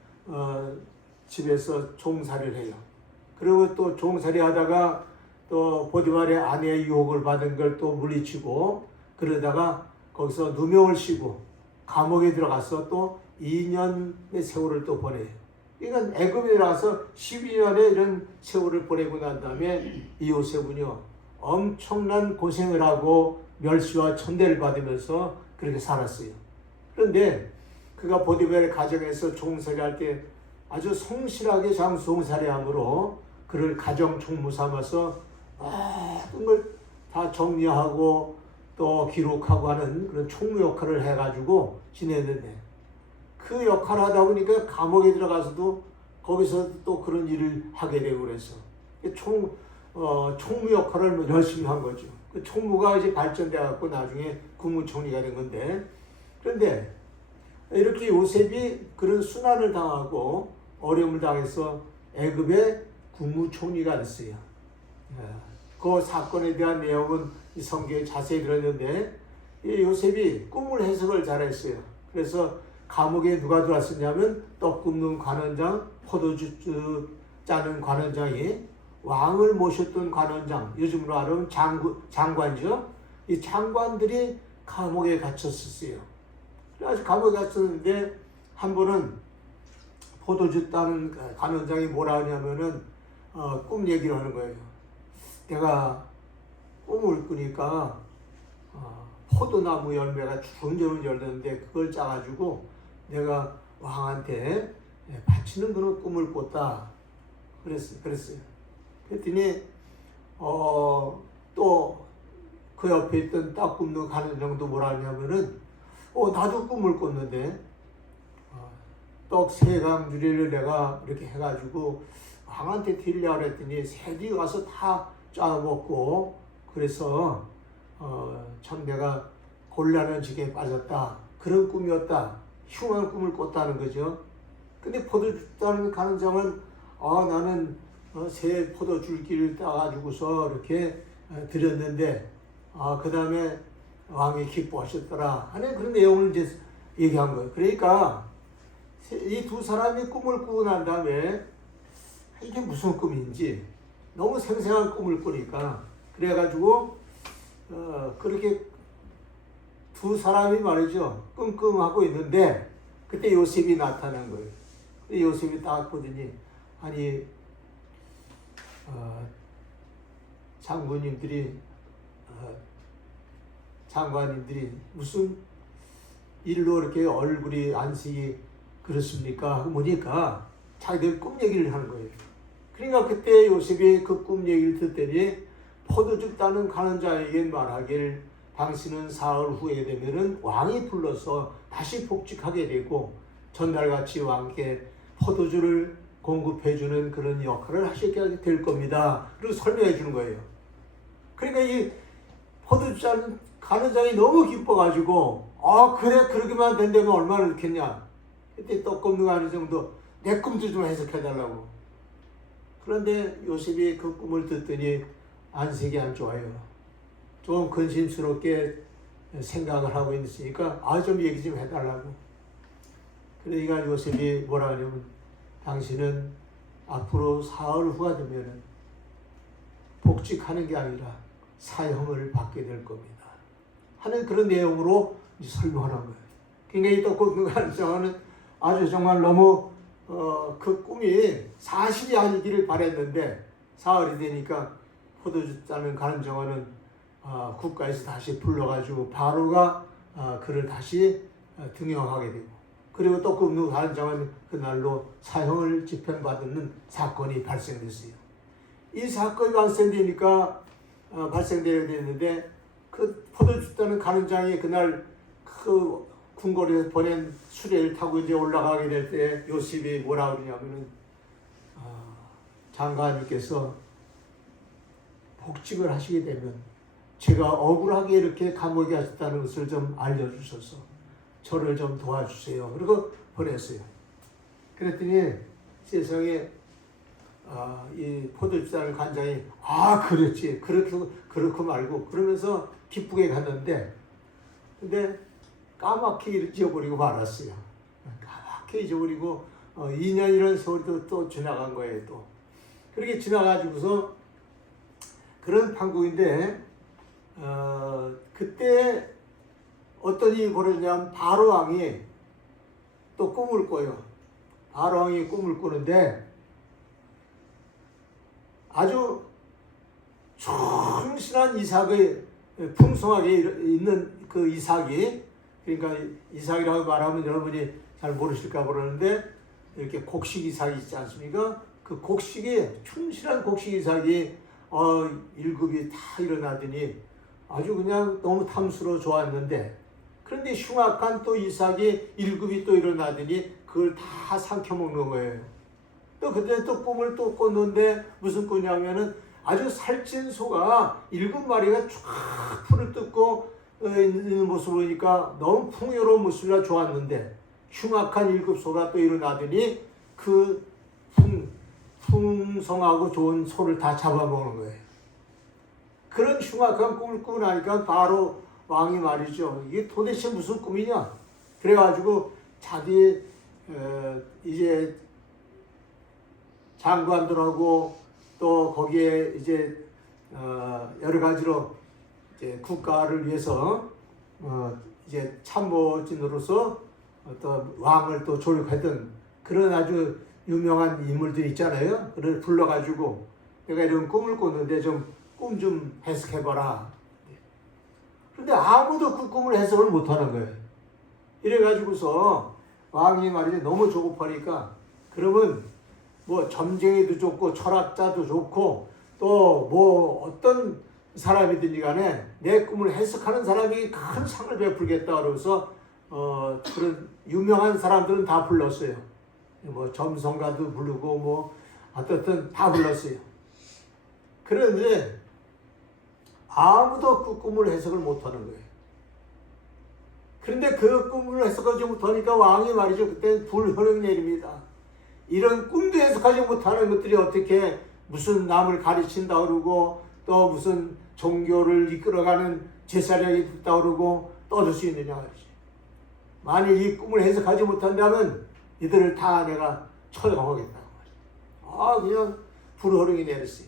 집에서 종살이를 해요. 그리고 또 종살이 하다가 또 보디발의 아내의 유혹을 받은 걸 또 물리치고, 그러다가 거기서 누명을 씌고 감옥에 들어가서 또 2년의 세월을 또 보내요. 그러니까 애굽에 들어가서 12년의 이런 세월을 보내고 난 다음에 이 요셉은요 엄청난 고생을 하고 멸시와 천대를 받으면서 그렇게 살았어요. 그런데 그가 보디발의 가정에서 종살이할 때 아주 성실하게 종살이함으로 그를 가정 총무 삼아서 모든 걸 다 정리하고 또 기록하고 하는 그런 총무 역할을 해가지고 지냈는데, 그 역할을 하다 보니까 감옥에 들어가서도 거기서 또 그런 일을 하게 되고 그래서 총무 역할을 열심히 한 거죠. 그 총무가 이제 발전돼 갖고 나중에 국무총리가 된 건데, 그런데 이렇게 요셉이 그런 순환을 당하고 어려움을 당해서 애굽의 국무총리가 됐어요. 그 사건에 대한 내용은 이 성경에 자세히 들었는데, 이 요셉이 꿈을 해석을 잘했어요. 그래서 감옥에 누가 들어왔었냐면 떡 굽는 관원장, 포도주 짜는 관원장이 왕을 모셨던 관원장, 요즘으로 말하면 장관이죠. 이 장관들이 감옥에 갇혔었어요. 그래서 감옥에 갇혔는데 한 번은 포도주 따는 관원장이 뭐라 하냐면은 꿈 얘기를 하는 거예요. 내가 꿈을 꾸니까 포도나무 열매가 주렁주렁 열렸는데 그걸 짜가지고 내가 왕한테 바치는 그런 꿈을 꿨다. 그랬어요. 그랬더니 또 그 옆에 있던 딱 굽는 관원장도 뭐라 하냐면은 나도 꿈을 꿨는데 떡 3강주리를 내가 이렇게 해가지고 왕한테 드리려고 했더니 새들이 와서 다 짜먹고 그래서 참 내가 곤란한 지경에 빠졌다. 그런 꿈이었다. 흉한 꿈을 꿨다는 거죠. 근데 포도주 따는 관원장은 나는 새 포도줄기를 따가지고서 이렇게 드렸는데 그 다음에 왕이 기뻐하셨더라 하는 그런 내용을 이제 얘기한 거예요. 그러니까 이 두 사람이 꿈을 꾸고 난 다음에 이게 무슨 꿈인지 너무 생생한 꿈을 꾸니까 그래가지고 그렇게 두 사람이 말이죠 끙끙하고 있는데 그때 요셉이 나타난 거예요. 요셉이 딱 보더니 아니 장관님들이 무슨 일로 이렇게 얼굴이 안색이 그렇습니까? 하고 보니까 자기들 꿈 얘기를 하는 거예요. 그러니까 그때 요셉이 그 꿈 얘기를 듣더니 포도주 따는 관원장에게 말하기를 당신은 사흘 후에 되면은 왕이 불러서 다시 복직하게 되고 전날같이 왕께 포도주를 공급해주는 그런 역할을 하시게 될 겁니다. 그리고 설명해 주는 거예요. 그러니까 포도주 가는 장이 너무 기뻐가지고 아 그래 그러기만 된다면 얼마나 좋겠냐. 그때 떡 굽는 가는 정도 내 꿈도 좀 해석해달라고. 그런데 요셉이 그 꿈을 듣더니 안색이 안 좋아요. 좀 근심스럽게 생각을 하고 있으니까 좀 얘기 좀 해달라고. 그러니까 요셉이 뭐라 하냐면 당신은 앞으로 사흘 후가 되면은 복직하는 게 아니라 사형을 받게 될 겁니다 하는 그런 내용으로 설명하는 거예요. 그러니까 이 떡 굽는 가는 아주 정말 너무 그 꿈이 사실이 아니기를 바랬는데 사흘이 되니까 포도주 따는 가는정원은 국가에서 다시 불러가지고 바로가 그를 다시 등용하게 되고, 그리고 떡 굽는 가는정원은 그날로 사형을 집행받는 사건이 발생됐어요. 이 사건이 발생되게 됐는데 그 포도주 따는 가는장이 그날 그 궁궐에서 보낸 수레를 타고 이제 올라가게 될 때 요셉이 뭐라 그러냐면은 장관님께서 복직을 하시게 되면 제가 억울하게 이렇게 감옥에 가셨다는 것을 좀 알려주셔서 저를 좀 도와주세요. 그리고 보냈어요. 그랬더니 세상에 이 포도주사를 관장이 그렇지 그렇고 말고 그러면서 기쁘게 갔는데 근데 까맣게 잊어버리고 말았어요. 까맣게 잊어버리고 2년이라는 세월도 또 지나간 거예요. 또 그렇게 지나가지고서 그런 판국인데 그때 어떤 일이 벌어지냐면 바로 왕이 또 꿈을 꿔요. 바로 왕이 꿈을 꾸는데 아주 충실한 이삭의 풍성하게 있는 그 이삭이, 그러니까 이삭이라고 말하면 여러분이 잘 모르실까 모르는데 이렇게 곡식 이삭이 있지 않습니까? 그 곡식이 충실한 곡식 이삭이 일급이 다 일어나더니 아주 그냥 너무 탐스러워 좋았는데, 그런데 흉악한 또 이삭이 일급이 또 일어나더니 그걸 다 삼켜먹는 거예요. 또 그때 또 꿈을 또 꿨는데 무슨 꿈이냐면은 아주 살찐 소가 7마리가 쫙 풀을 뜯고 있는 모습을 보니까 너무 풍요로운 모습이라 좋았는데 흉악한 7소가 또 일어나더니 그 풍성하고 좋은 소를 다 잡아먹는 거예요. 그런 흉악한 꿈을 꾸고 나니까 바로 왕이 말이죠. 이게 도대체 무슨 꿈이냐? 그래가지고 자기 이제 장관들하고 또 거기에 이제 여러 가지로 이제 국가를 위해서 이제 참모진으로서 또 왕을 또 조력했던 그런 아주 유명한 인물들이 있잖아요. 그를 불러가지고 내가 이런 꿈을 꿨는데 꿈 좀 해석해봐라. 그런데 아무도 그 꿈을 해석을 못하는 거예요. 이래가지고서 왕이 말이지 너무 조급하니까 그러면 뭐 점쟁이도 좋고 철학자도 좋고 또 뭐 어떤 사람이든지 간에 내 꿈을 해석하는 사람이 큰 상을 베풀겠다 그러면서 그런 유명한 사람들은 다 불렀어요. 뭐 점성가도 부르고 뭐 어떻든 다 불렀어요. 그런데 아무도 그 꿈을 해석을 못하는 거예요. 그런데 그 꿈을 해석하지 못하니까 왕이 말이죠. 그때 불효령 내립니다. 이런 꿈도 해석하지 못하는 것들이 어떻게 무슨 남을 가르친다 그러고 또 무슨 종교를 이끌어가는 제사력이 있다 그러고 떠들 수 있느냐 말이지. 만일 이 꿈을 해석하지 못한다면 이들을 다 내가 처형하겠다고 말이야. 그냥 불효령이 내렸어요.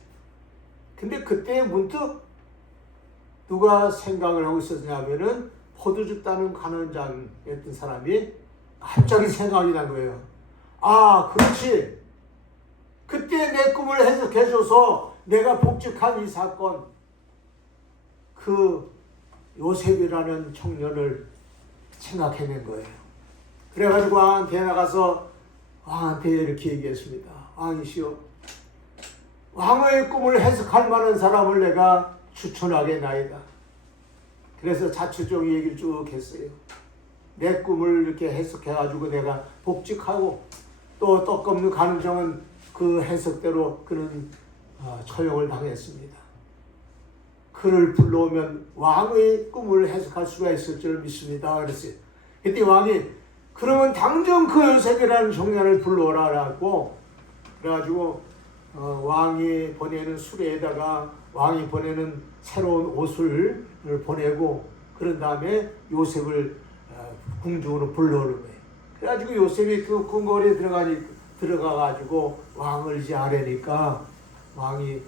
근데 그때 문득 누가 생각을 하고 있었냐면은 포도주 따는 관원장이었던 사람이 갑자기 생각이 난 거예요. 그렇지. 그때 내 꿈을 해석해줘서 내가 복직한 이 사건, 그 요셉이라는 청년을 생각해낸 거예요. 그래가지고 왕한테 나가서 왕한테 이렇게 얘기했습니다. 왕이시여, 왕의 꿈을 해석할 만한 사람을 내가 추천하겠나이다. 그래서 자초적 얘기를 쭉 했어요. 내 꿈을 이렇게 해석해가지고 내가 복직하고 또 떡 굽는 가능성은 그 해석대로 그는 처형을 당했습니다. 그를 불러오면 왕의 꿈을 해석할 수가 있을 줄 믿습니다. 그랬어요. 그때 왕이 그러면 당장 그 요셉이라는 청년을 불러오라라고 그래가지고 왕이 보내는 수레에다가 왕이 보내는 새로운 옷을 보내고 그런 다음에 요셉을 궁중으로 불러오는 거예요. 그래가지고 요셉이 그 궁궐에 들어가가지고 왕을 이제 아뢰니까 왕이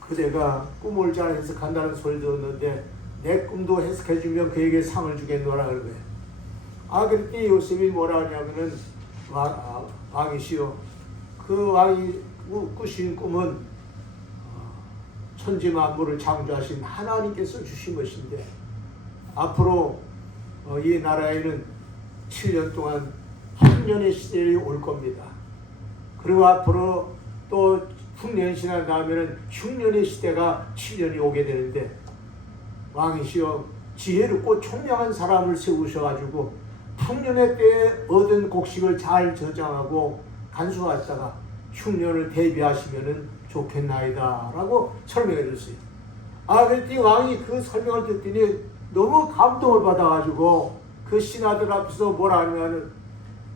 그대가 꿈을 잘 해석한다는 소리 들었는데 내 꿈도 해석해주면 그에게 상을 주겠노라 그런 거예요. 그랬더니 요셉이 뭐라 하냐면은 왕이시여 그 왕이 꾸신 꿈은 천지 만물을 창조하신 하나님께서 주신 것인데 앞으로 이 나라에는 7년 동안 흉년의 시대에 올 겁니다. 그리고 앞으로 또 흉년이 지난 다음에는 흉년의 시대가 7년이 오게 되는데 왕이시여 지혜롭고 총명한 사람을 세우셔가지고 풍년의 때에 얻은 곡식을 잘 저장하고 간수하다가 흉년을 대비하시면은 좋겠나이다 라고 설명해 줬어요. 그랬더니 왕이 그 설명을 듣더니 너무 감동을 받아가지고 그 신하들 앞에서 뭐라 하냐면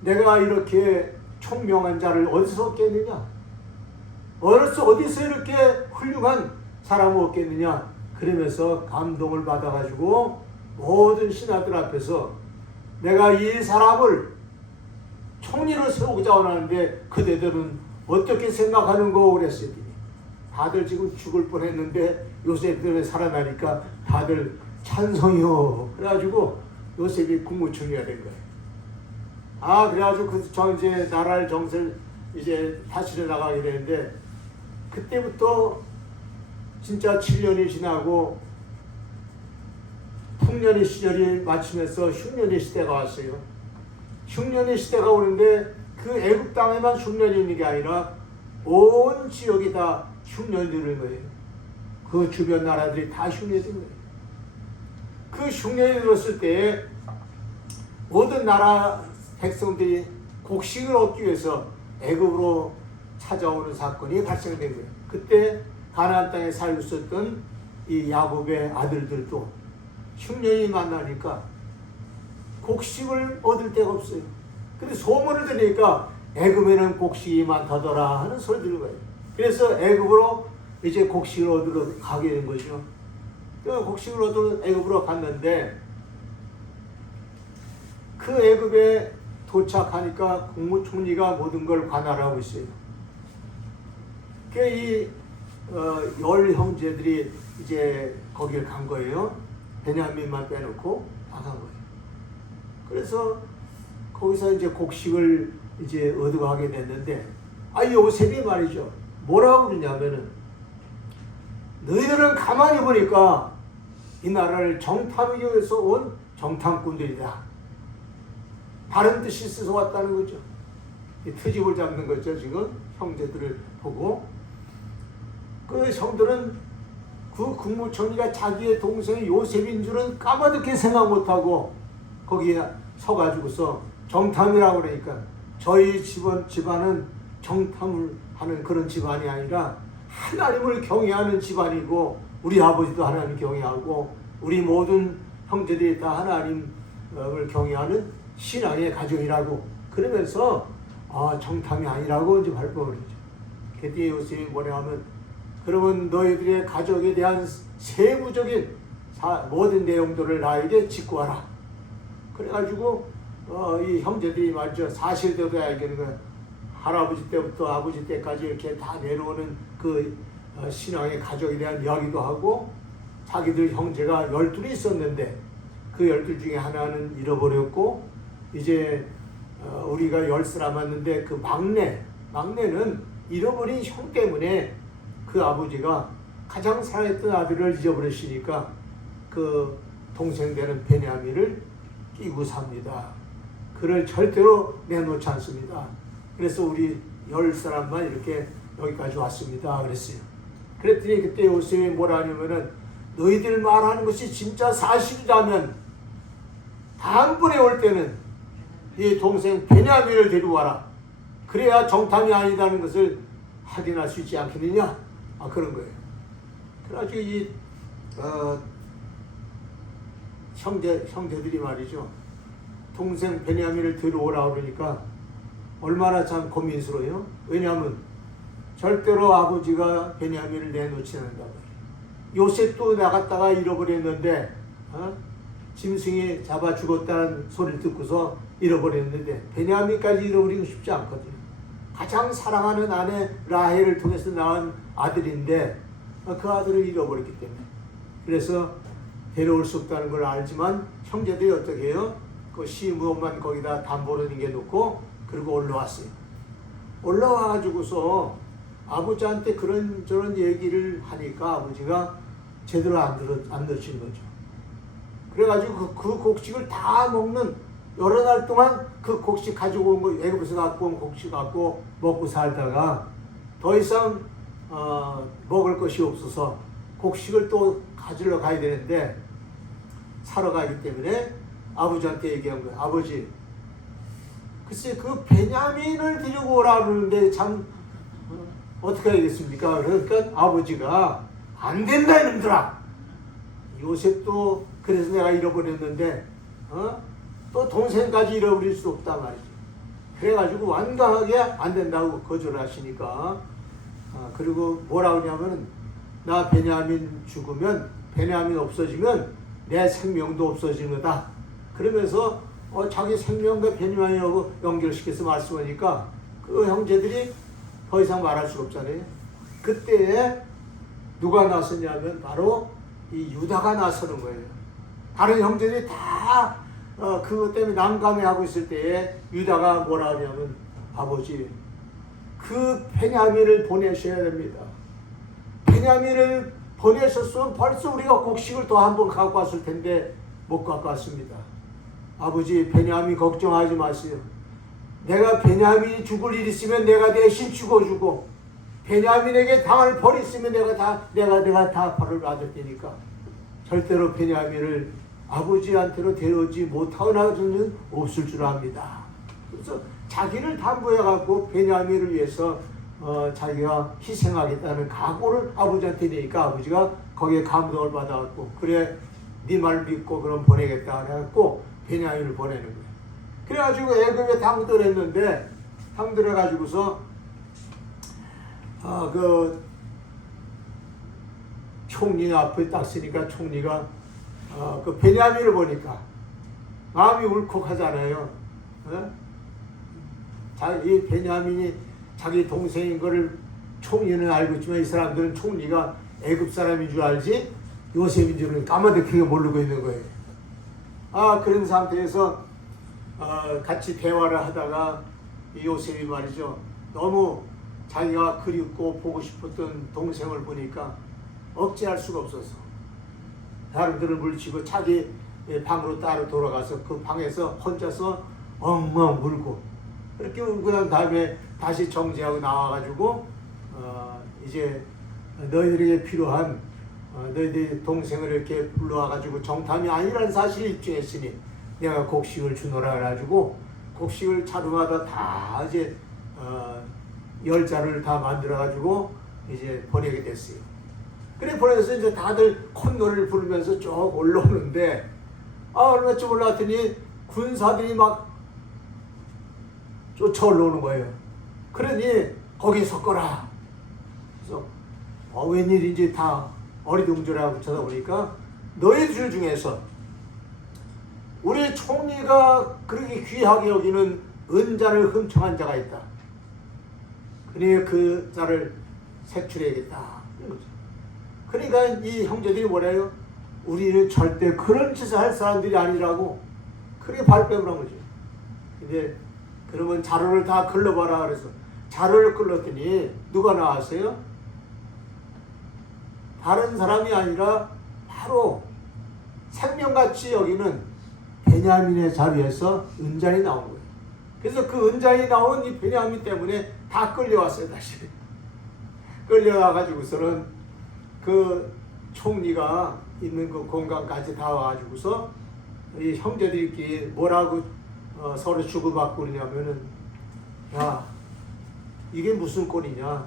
내가 이렇게 총명한 자를 어디서 얻겠느냐? 어디서 이렇게 훌륭한 사람을 얻겠느냐? 그러면서 감동을 받아가지고 모든 신하들 앞에서 내가 이 사람을 총리로 세우고자 하는데 그대들은 어떻게 생각하는 거 그랬어요. 다들 지금 죽을 뻔했는데 요셉 때문에 살아나니까 다들 찬성이요. 그래가지고 요셉이 국무총리가 된 거예요. 그래가지고 이제 나라를 정세를 이제 다스려 나가게 되는데 그때부터 진짜 7년이 지나고 풍년의 시절이 마치면서 흉년의 시대가 왔어요. 흉년의 시대가 오는데 그 애굽 땅에만 흉년이 있는 게 아니라 온 지역이 다 흉년이 드는 거예요. 그 주변 나라들이 다 흉년이 드는 거예요. 그 흉년이 들었을 때 모든 나라 백성들이 곡식을 얻기 위해서 애굽으로 찾아오는 사건이 발생된 거예요. 그때 가나안 땅에 살고 있었던 이 야곱의 아들들도 흉년이 만나니까 곡식을 얻을 데가 없어요. 근데 소문을 들으니까 애굽에는 곡식이 많다더라 하는 소리 들은 거예요. 그래서 애굽으로 이제 곡식을 얻으러 가게 된 거죠. 곡식을 얻으러 애굽으로 갔는데 그 애굽에 도착하니까 국무총리가 모든 걸 관할하고 있어요. 이 10 형제들이 이제 거길 간 거예요. 베냐민만 빼놓고 다 간 거예요. 그래서 거기서 이제 곡식을 이제 얻어가게 됐는데 요셉이 말이죠. 뭐라고 그러냐면은 너희들은 가만히 보니까 이 나라를 정탐하기 위해서 온 정탐꾼들이다. 다른 뜻이 있어서 왔다는 거죠. 이 트집을 잡는 거죠. 지금 형제들을 보고 그 형들은 그 국무총리가 자기의 동생이 요셉인 줄은 까마득히 생각 못하고 거기에 서가지고서 정탐이라고 그러니까 저희 집안은 정탐을 하는 그런 집안이 아니라 하나님을 경외하는 집안이고 우리 아버지도 하나님을 경외하고 우리 모든 형제들이 다 하나님을 경외하는 신앙의 가정이라고 그러면서 정탐이 아니라고 이제 발표를 했죠. 그때 요셉이 뭐냐 하면 그러면 너희들의 가족에 대한 세부적인 모든 내용들을 나에게 직구하라. 그래가지고 이 형제들이 말이죠. 사실대로 알겠는 거야. 할아버지 때부터 아버지 때까지 이렇게 다 내려오는 그 신앙의 가족에 대한 이야기도 하고 자기들 형제가 12이 있었는데 그 12 중에 하나는 잃어버렸고 이제 우리가 10 남았는데 그 막내는 잃어버린 형 때문에 그 아버지가 가장 사랑했던 아들을 잊어버리시니까 그 동생 되는 베냐민을 끼고 삽니다. 그를 절대로 내놓지 않습니다. 그래서 우리 10사람만 이렇게 여기까지 왔습니다. 그랬어요. 그랬더니 그때 요셉이 뭐라 하냐면은 너희들 말하는 것이 진짜 사실이라면 다음번에 올 때는 이 동생 베냐민을 데리고 와라. 그래야 정탐이 아니다는 것을 확인할 수 있지 않겠느냐? 그런 거예요. 그래가지고 이 형제들이 말이죠. 동생 베냐민을 들어오라 그러니까 얼마나 참 고민스러워요. 왜냐하면 절대로 아버지가 베냐민을 내놓지 않는다 말이에요. 요셉도 나갔다가 잃어버렸는데 짐승이 잡아 죽었다는 소리를 듣고서 잃어버렸는데 베냐민까지 잃어버리고 싶지 않거든요. 가장 사랑하는 아내 라헬을 통해서 낳은 아들인데 그 아들을 잃어버렸기 때문에 그래서 데려올 수 없다는 걸 알지만 형제들이 어떻게 해요? 그 시므온만 거기다 담보로 남겨놓고 그리고 올라왔어요. 올라와가지고서 아버지한테 그런저런 얘기를 하니까 아버지가 제대로 안 들으신 거죠. 그래가지고 그 곡식을 다 먹는 여러 날 동안 그 곡식 가지고 온 거 애굽에서 갖고 온 곡식 갖고 먹고 살다가 더 이상 먹을 것이 없어서 곡식을 또 가지러 가야 되는데 사러 가기 때문에 아버지한테 얘기한 거예요. 아버지, 글쎄 그 베냐민을 데리고 오라 그러는데 참 어떻게 하겠습니까? 그러니까 아버지가 안 된다 이놈들아. 요셉도 그래서 내가 잃어버렸는데 또 동생까지 잃어버릴 수 없단 말이죠. 그래가지고 완강하게 안 된다고 거절을 하시니까 그리고 뭐라 그러냐면은 나 베냐민 죽으면 베냐민 없어지면 내 생명도 없어지는 거다. 그러면서 자기 생명과 베냐민하고 연결시켜서 말씀하니까 그 형제들이 더 이상 말할 수가 없잖아요. 그때에 누가 나섰냐면 바로 이 유다가 나서는 거예요. 다른 형제들이 다 그것 때문에 난감해하고 있을 때에 유다가 뭐라 하냐면 아버지 그 베냐민을 보내셔야 됩니다. 베냐민을 보내셨으면 벌써 우리가 곡식을 더 한 번 갖고 왔을 텐데 못 갖고 왔습니다. 아버지 베냐민 걱정하지 마세요. 내가 베냐민이 죽을 일 있으면 내가 대신 죽어주고 베냐민에게 당할 벌이 있으면 내가 다 벌을 받을 테니까 절대로 베냐민을 아버지한테로 데려오지 못하거나는 없을 줄 압니다. 그래서 자기를 담보해갖고 베냐민을 위해서 자기가 희생하겠다는 각오를 아버지한테 내니까 아버지가 거기에 감동을 받아갖고 그래 네 말 믿고 그럼 보내겠다 해갖고 베냐민을 보내는 거예요. 그래가지고 애굽에 당들었는데 당들어가지고서 그 총리 앞에 딱 쓰니까 총리가 그 베냐민을 보니까 마음이 울컥하잖아요. 이 베냐민이 자기 동생인 거를 총리는 알고 있지만 이 사람들은 총리가 애굽 사람인 줄 알지 요셉인 줄은 까마득하게 모르고 있는 거예요. 그런 상태에서 같이 대화를 하다가 이 요셉이 말이죠. 너무 자기가 그립고 보고 싶었던 동생을 보니까 억제할 수가 없어서 사람들을 물치고 자기 방으로 따로 돌아가서 그 방에서 혼자서 엉엉 울고 그렇게 울고 난 다음에 다시 정지하고 나와가지고 이제 너희들에게 필요한 너희들 동생을 이렇게 불러와가지고 정탐이 아니라는 사실을 입증했으니 내가 곡식을 주노라 해가지고 곡식을 차루마다 다 이제 10자를 다 만들어가지고 이제 보내게 됐어요. 그래 보내서 이제 다들 콧노래를 부르면서 쭉 올라오는데 얼마쯤 올라왔더니 군사들이 막 쫓아 올라오는 거예요. 그러니 거기 섰거라. 그래서 웬일인지 다 어리둥절하고 쳐다보니까 너희들 중에서 우리 총리가 그렇게 귀하게 여기는 은잔을 훔쳐간 자가 있다. 그러니 그 자를 색출해야겠다. 그러니까 이 형제들이 뭐래요? 우리는 절대 그런 짓을 할 사람들이 아니라고 그렇게 발뺌을 한 거죠. 근데 그러면 자료를 다 걸러봐라 그래서 자료를 걸렀더니 누가 나왔어요? 다른 사람이 아니라 바로 생명같이 여기는 베냐민의 자리에서 은잔이 나온 거예요. 그래서 그 은잔이 나온 이 베냐민 때문에 다 끌려왔어요. 다시 끌려와가지고서는 그 총리가 있는 그 공간까지 다 와가지고서 이 형제들끼리 뭐라고 서로 주고받고 그러냐면은 야 이게 무슨 꼴이냐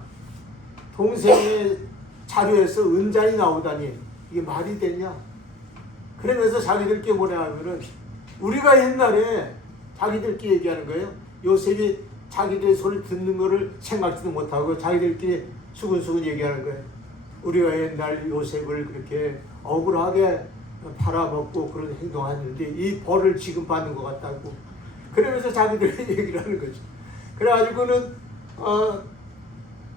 동생의 자료에서 은잔이 나오다니 이게 말이 되냐? 그러면서 자기들끼리 뭐라 하면은 우리가 옛날에 자기들끼리 얘기하는 거예요. 요셉이 자기들의 소리를 듣는 거를 생각지도 못하고 자기들끼리 수근수근 얘기하는 거예요. 우리가 옛날 요셉을 그렇게 억울하게 팔아먹고 그런 행동하는데 이 벌을 지금 받는 것 같다고. 그러면서 자기들이 얘기를 하는 거죠. 그래가지고는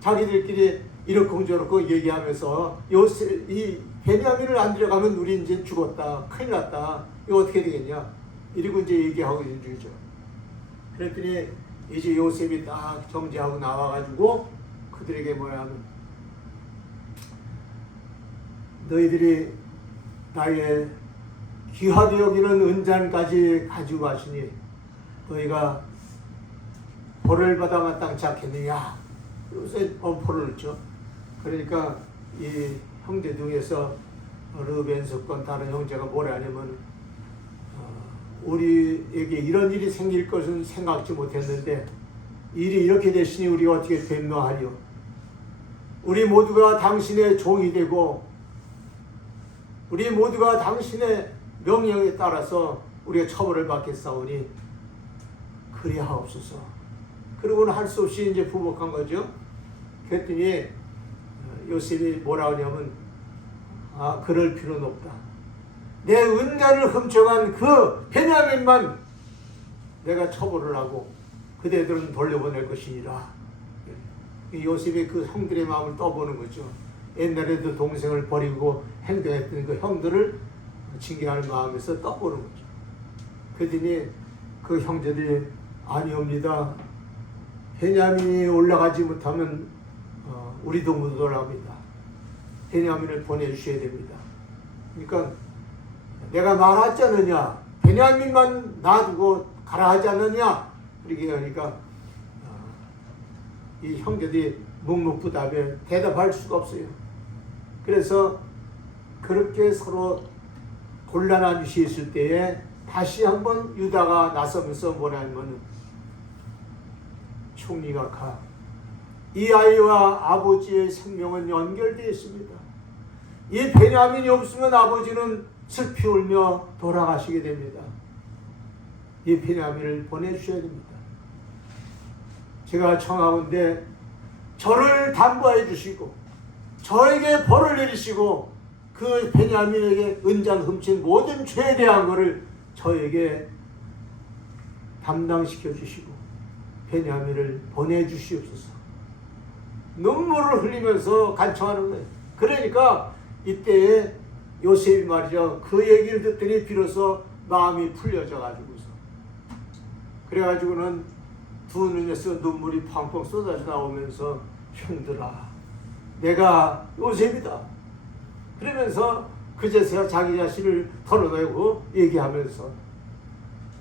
자기들끼리 이렇고 저렇고 얘기하면서 요셉 이 베냐민을 안 들어가면 우리 이제 죽었다, 큰일 났다, 이거 어떻게 되겠냐 이러고 이제 얘기하고 있는 중이죠. 그랬더니 이제 요셉이 딱 정지하고 나와가지고 그들에게 뭐야 하면 너희들이 나의 귀하게 여기는 은잔까지 가지고 가시니 너희가 벌을 받아 마땅치 않겠느냐. 요새 엄포를 넣죠. 그러니까 이 형제 중에서 르벤 석권 다른 형제가 뭐라 하냐면 우리에게 이런 일이 생길 것은 생각지 못했는데 일이 이렇게 되시니 우리가 어떻게 변명하리요. 우리 모두가 당신의 종이 되고 우리 모두가 당신의 명령에 따라서 우리가 처벌을 받겠사오니 그리하옵소서. 그러고는 할 수 없이 이제 부복한 거죠. 그랬더니 요셉이 뭐라 하냐면 그럴 필요는 없다. 내 은잔을 훔쳐간 그 베냐민만 내가 처벌을 하고 그대들은 돌려보낼 것이니라. 요셉이 그 형들의 마음을 떠보는 거죠. 옛날에도 동생을 버리고 행동했던 그 형들을 징계하는 마음에서 떠보는 거죠. 그랬더니 그 형제들이 아니옵니다. 베냐민이 올라가지 못하면 우리도 못 올라갑니다. 베냐민을 보내주셔야 됩니다. 그러니까 내가 말하지 않느냐, 베냐민만 놔두고 가라 하지 않느냐, 이렇게 하니까 이 형제들이 묵묵부답에 대답할 수가 없어요. 그래서 그렇게 서로 곤란한 일이 있을 때에 다시 한번 유다가 나서면서 뭐라 하면 총리각하 이 아이와 아버지의 생명은 연결되어 있습니다. 이 베냐민이 없으면 아버지는 슬피 울며 돌아가시게 됩니다. 이 베냐민을 보내주셔야 됩니다. 제가 청하건대 저를 담보해 주시고 저에게 벌을 내리시고 그 베냐민에게 은장 훔친 모든 죄에 대한 것을 저에게 담당시켜 주시고 베냐민을 보내주시옵소서. 눈물을 흘리면서 간청하는 거예요. 그러니까 이때에 요셉이 말이죠. 그 얘기를 듣더니 비로소 마음이 풀려져 가지고서 그래가지고는 두 눈에서 눈물이 펑펑 쏟아져 나오면서 형들아 내가 요셉이다. 그러면서 그제서야 자기 자신을 털어내고 얘기하면서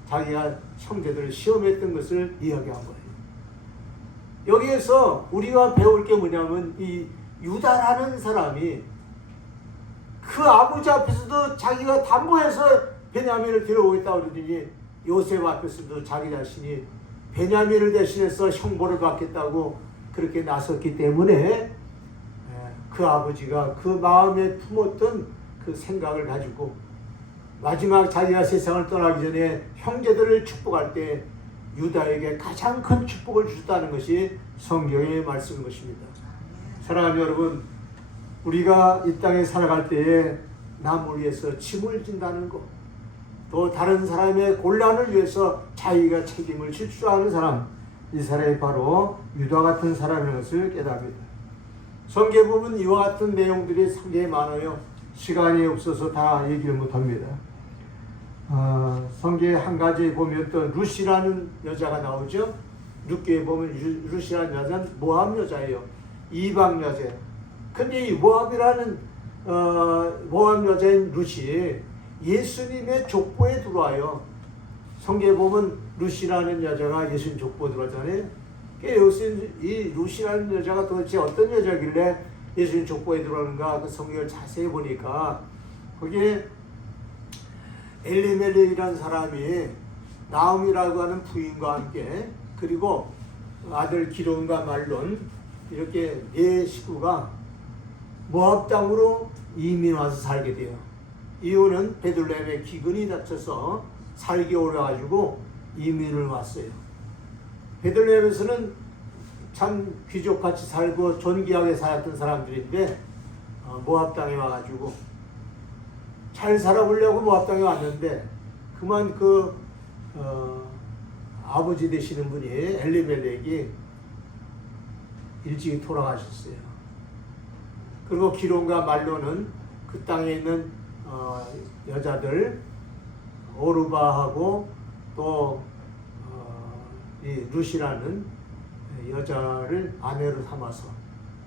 자기가 형제들을 시험했던 것을 이야기한 거예요. 여기에서 우리가 배울 게 뭐냐면 이 유다라는 사람이 그 아버지 앞에서도 자기가 담보해서 베냐민을 데려오겠다고 그러더니 요셉 앞에서도 자기 자신이 베냐민을 대신해서 형벌을 받겠다고 그렇게 나섰기 때문에 그 아버지가 그 마음에 품었던 그 생각을 가지고 마지막 자기가 세상을 떠나기 전에 형제들을 축복할 때 유다에게 가장 큰 축복을 주셨다는 것이 성경의 말씀인 것입니다. 사랑하는 여러분, 우리가 이 땅에 살아갈 때에 남을 위해서 짐을 진다는 것, 또 다른 사람의 곤란을 위해서 자기가 책임을 질 줄 아는 사람, 이 사람이 바로 유다 같은 사람인 것을 깨닫습니다. 성경에 보면 이와 같은 내용들이 상당히 많아요. 시간이 없어서 다 얘기를 못합니다. 성경에 한 가지 보면 또 룻이라는 여자가 나오죠. 룻기에 보면 룻이라는 여자는 모압 여자예요. 이방 여자예요. 근데 이 모압이라는 모압 여자인 룻이 예수님의 족보에 들어와요. 성경에 보면 룻이라는 여자가 예수님 족보에 들어왔잖아요. 이 룻이라는 여자가 도대체 어떤 여자길래 예수님 족보에 들어오는가 그 성경을 자세히 보니까 거기에 엘리멜렉이라는 사람이 나움이라고 하는 부인과 함께 그리고 아들 기론과 말론 이렇게 네 식구가 모압 땅으로 이민 와서 살게 돼요. 이유는 베들레헴에 기근이 닥쳐서 살기 어려워가지고 이민을 왔어요. 베들레헴에서는 참 귀족같이 살고 존귀하게 살았던 사람들인데 모압 땅에 와가지고 잘 살아보려고 모압 땅에 왔는데 그만 아버지 되시는 분이 엘리멜렉이 일찍 돌아가셨어요. 그리고 기론과 말로는 그 땅에 있는 여자들 오르바하고 또 이 루시라는 여자를 아내로 삼아서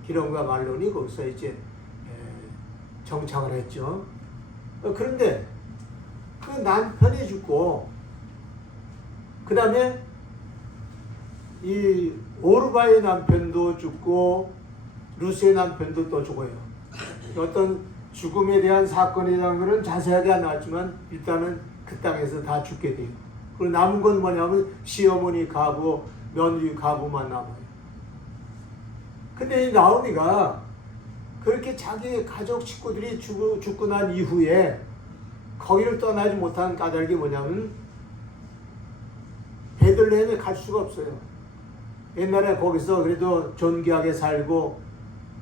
기론과 말론이 거기서 이제 정착을 했죠. 그런데 그 남편이 죽고 그 다음에 이 오르바의 남편도 죽고 루스의 남편도 또 죽어요. 어떤 죽음에 대한 사건에 대한 것은 자세하게 안 나왔지만 일단은 그 땅에서 다 죽게 돼요. 그리고 남은 건 뭐냐면 시어머니 가부, 며느리 가부만 남아요. 근데 이 나오미가 그렇게 자기 가족 식구들이 죽고 난 이후에 거기를 떠나지 못한 까닭이 뭐냐면 베들레헴에 갈 수가 없어요. 옛날에 거기서 그래도 존귀하게 살고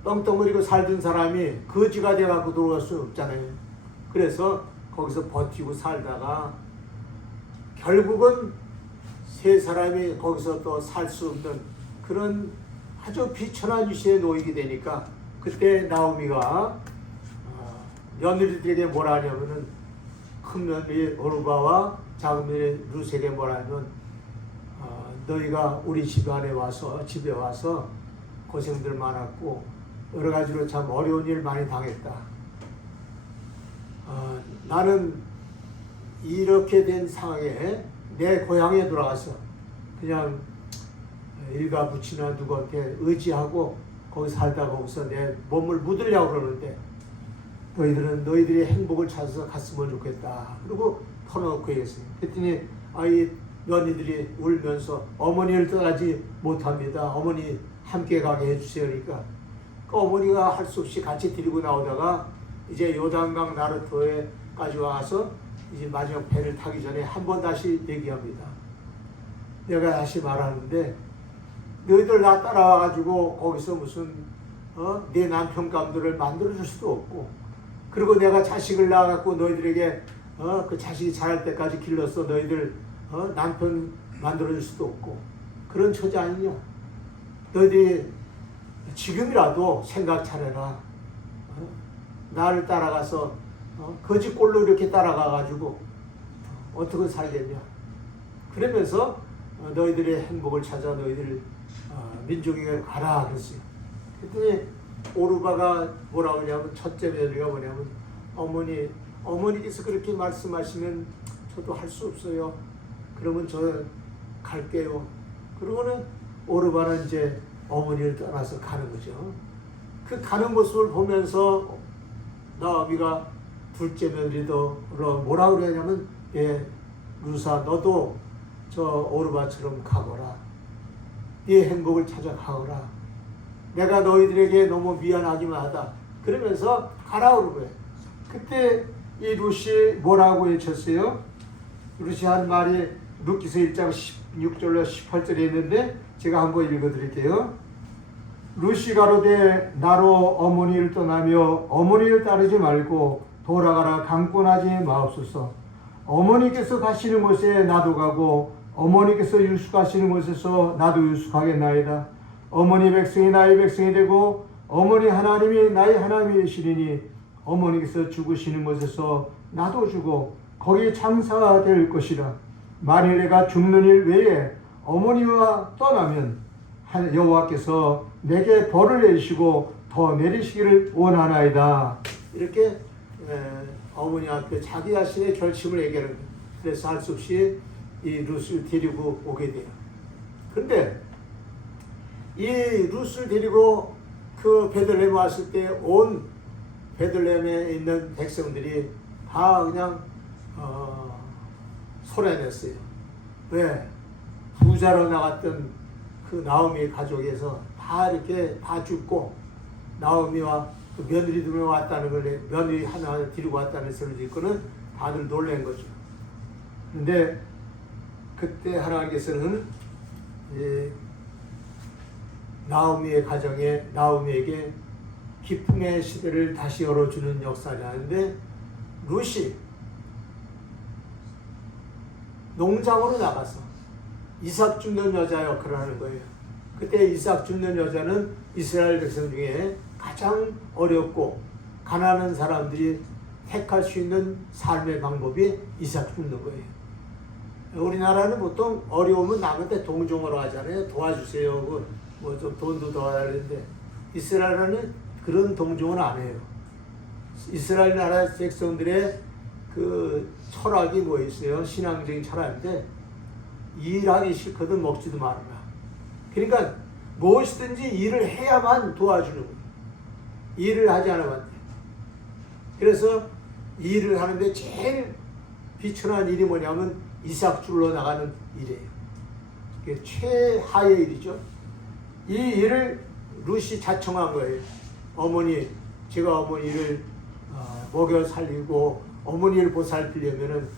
떵떵거리고 살던 사람이 거지가 돼갖고 들어갈 수 없잖아요. 그래서 거기서 버티고 살다가 결국은 세 사람이 거기서 또 살 수 없는 그런 아주 비천한 위치에 놓이게 되니까 그때 나오미가 며느리들에게 뭐라 하냐면은 큰 며느리 오르바와 작은 며느리 루세에게 뭐라 하면 너희가 우리 집에 와서 고생들 많았고 여러 가지로 참 어려운 일 많이 당했다. 나는 이렇게 된 상황에 내 고향에 돌아가서 그냥 일가 부치나 누구한테 의지하고 거기 살다가 거기서 내 몸을 묻으려고 그러는데 너희들은 너희들의 행복을 찾아서 갔으면 좋겠다. 그리고 터놓고 얘기했어요. 그랬더니 이 며느리들이 울면서 어머니를 떠나지 못합니다. 어머니 함께 가게 해주세요. 그러니까 그 어머니가 할 수 없이 같이 데리고 나오다가 이제 요단강 나루토에까지 와서 이제 마지막 배를 타기 전에 한 번 다시 얘기합니다. 내가 다시 말하는데 너희들 나 따라와가지고 거기서 무슨 내 남편 감도를 만들어줄 수도 없고 그리고 내가 자식을 낳아갖고 너희들에게 그 자식이 자랄 때까지 길러서 너희들 남편 만들어줄 수도 없고 그런 처지 아니냐. 너희들이 지금이라도 생각 차려라. 나를 따라가서 거지꼴로 이렇게 따라가가지고 어떻게 살겠냐. 그러면서 너희들의 행복을 찾아 너희들 민족에게 가라 그랬어요. 그랬더니 오르바가 뭐라고 하냐면 첫째 며느리가 뭐냐면 어머니께서 그렇게 말씀하시면 저도 할 수 없어요. 그러면 저 갈게요. 그러고는 오르바는 이제 어머니를 떠나서 가는 거죠. 그 가는 모습을 보면서 나오미가 둘째 며느리도 뭐라고 그러냐면 루사 너도 저 오르바처럼 가거라. 네 행복을 찾아 가거라. 내가 너희들에게 너무 미안하기만 하다. 그러면서 가라 그러는 거예요. 그때 이 루시 뭐라고 외쳤어요? 루시 한 말이 룻기서 1장 16절로 18절에 있는데 제가 한번 읽어드릴게요. 루시 가로되 나로 어머니를 떠나며 어머니를 따르지 말고 돌아가라 강권하지 마옵소서. 어머니께서 가시는 곳에 나도 가고 어머니께서 유숙하시는 곳에서 나도 유숙하겠나이다. 어머니 백성이 나의 백성이 되고 어머니 하나님이 나의 하나님이 되시리니 어머니께서 죽으시는 곳에서 나도 죽어 거기 장사가 될 것이라. 만일 내가 죽는 일 외에 어머니와 떠나면 여호와께서 내게 벌을 내리시고 더 내리시기를 원하나이다. 이렇게 어머니 앞에 자기 자신의 결심을 얘기하는 거예요. 그래서 할 수 없이 이 룻을 데리고 오게 돼요. 그런데 이 룻을 데리고 그 베들레헴에 왔을 때 온 베들레헴에 있는 백성들이 다 그냥 소란했어요. 왜? 부자로 나갔던 그 나오미 가족에서 다 이렇게 다 죽고 나오미와 그 며느리 2명 왔다는 걸, 며느리 하나 데리고 왔다는 소리를 듣고는 다들 놀란 거죠. 근데 그때 하나님께서는 나오미의 가정에, 나오미에게 기쁨의 시대를 다시 열어주는 역사를 하는데, 룻이 농장으로 나가서 이삭 줍는 여자 역할을 하는 거예요. 그때 이삭 줍는 여자는 이스라엘 백성 중에 가장 어렵고 가난한 사람들이 택할 수 있는 삶의 방법이 이삭 줍는 거예요. 우리나라는 보통 어려우면 남한테 동정으로 하잖아요. 도와주세요. 뭐 좀 돈도 더 하는데, 이스라엘은 그런 동정은 안 해요. 이스라엘 나라 백성들의 그 철학이 뭐 있어요? 신앙적인 철학인데, 일하기 싫거든 먹지도 말아라. 그러니까 무엇이든지 일을 해야만 도와주는 거예요. 일을 하지 않으면 안 돼. 그래서 일을 하는데 제일 비천한 일이 뭐냐면 이삭 줄로 나가는 일이에요. 그게 최하의 일이죠. 이 일을 룻이 자청한 거예요. 어머니, 제가 어머니를 먹여 살리고 어머니를 보살피려면은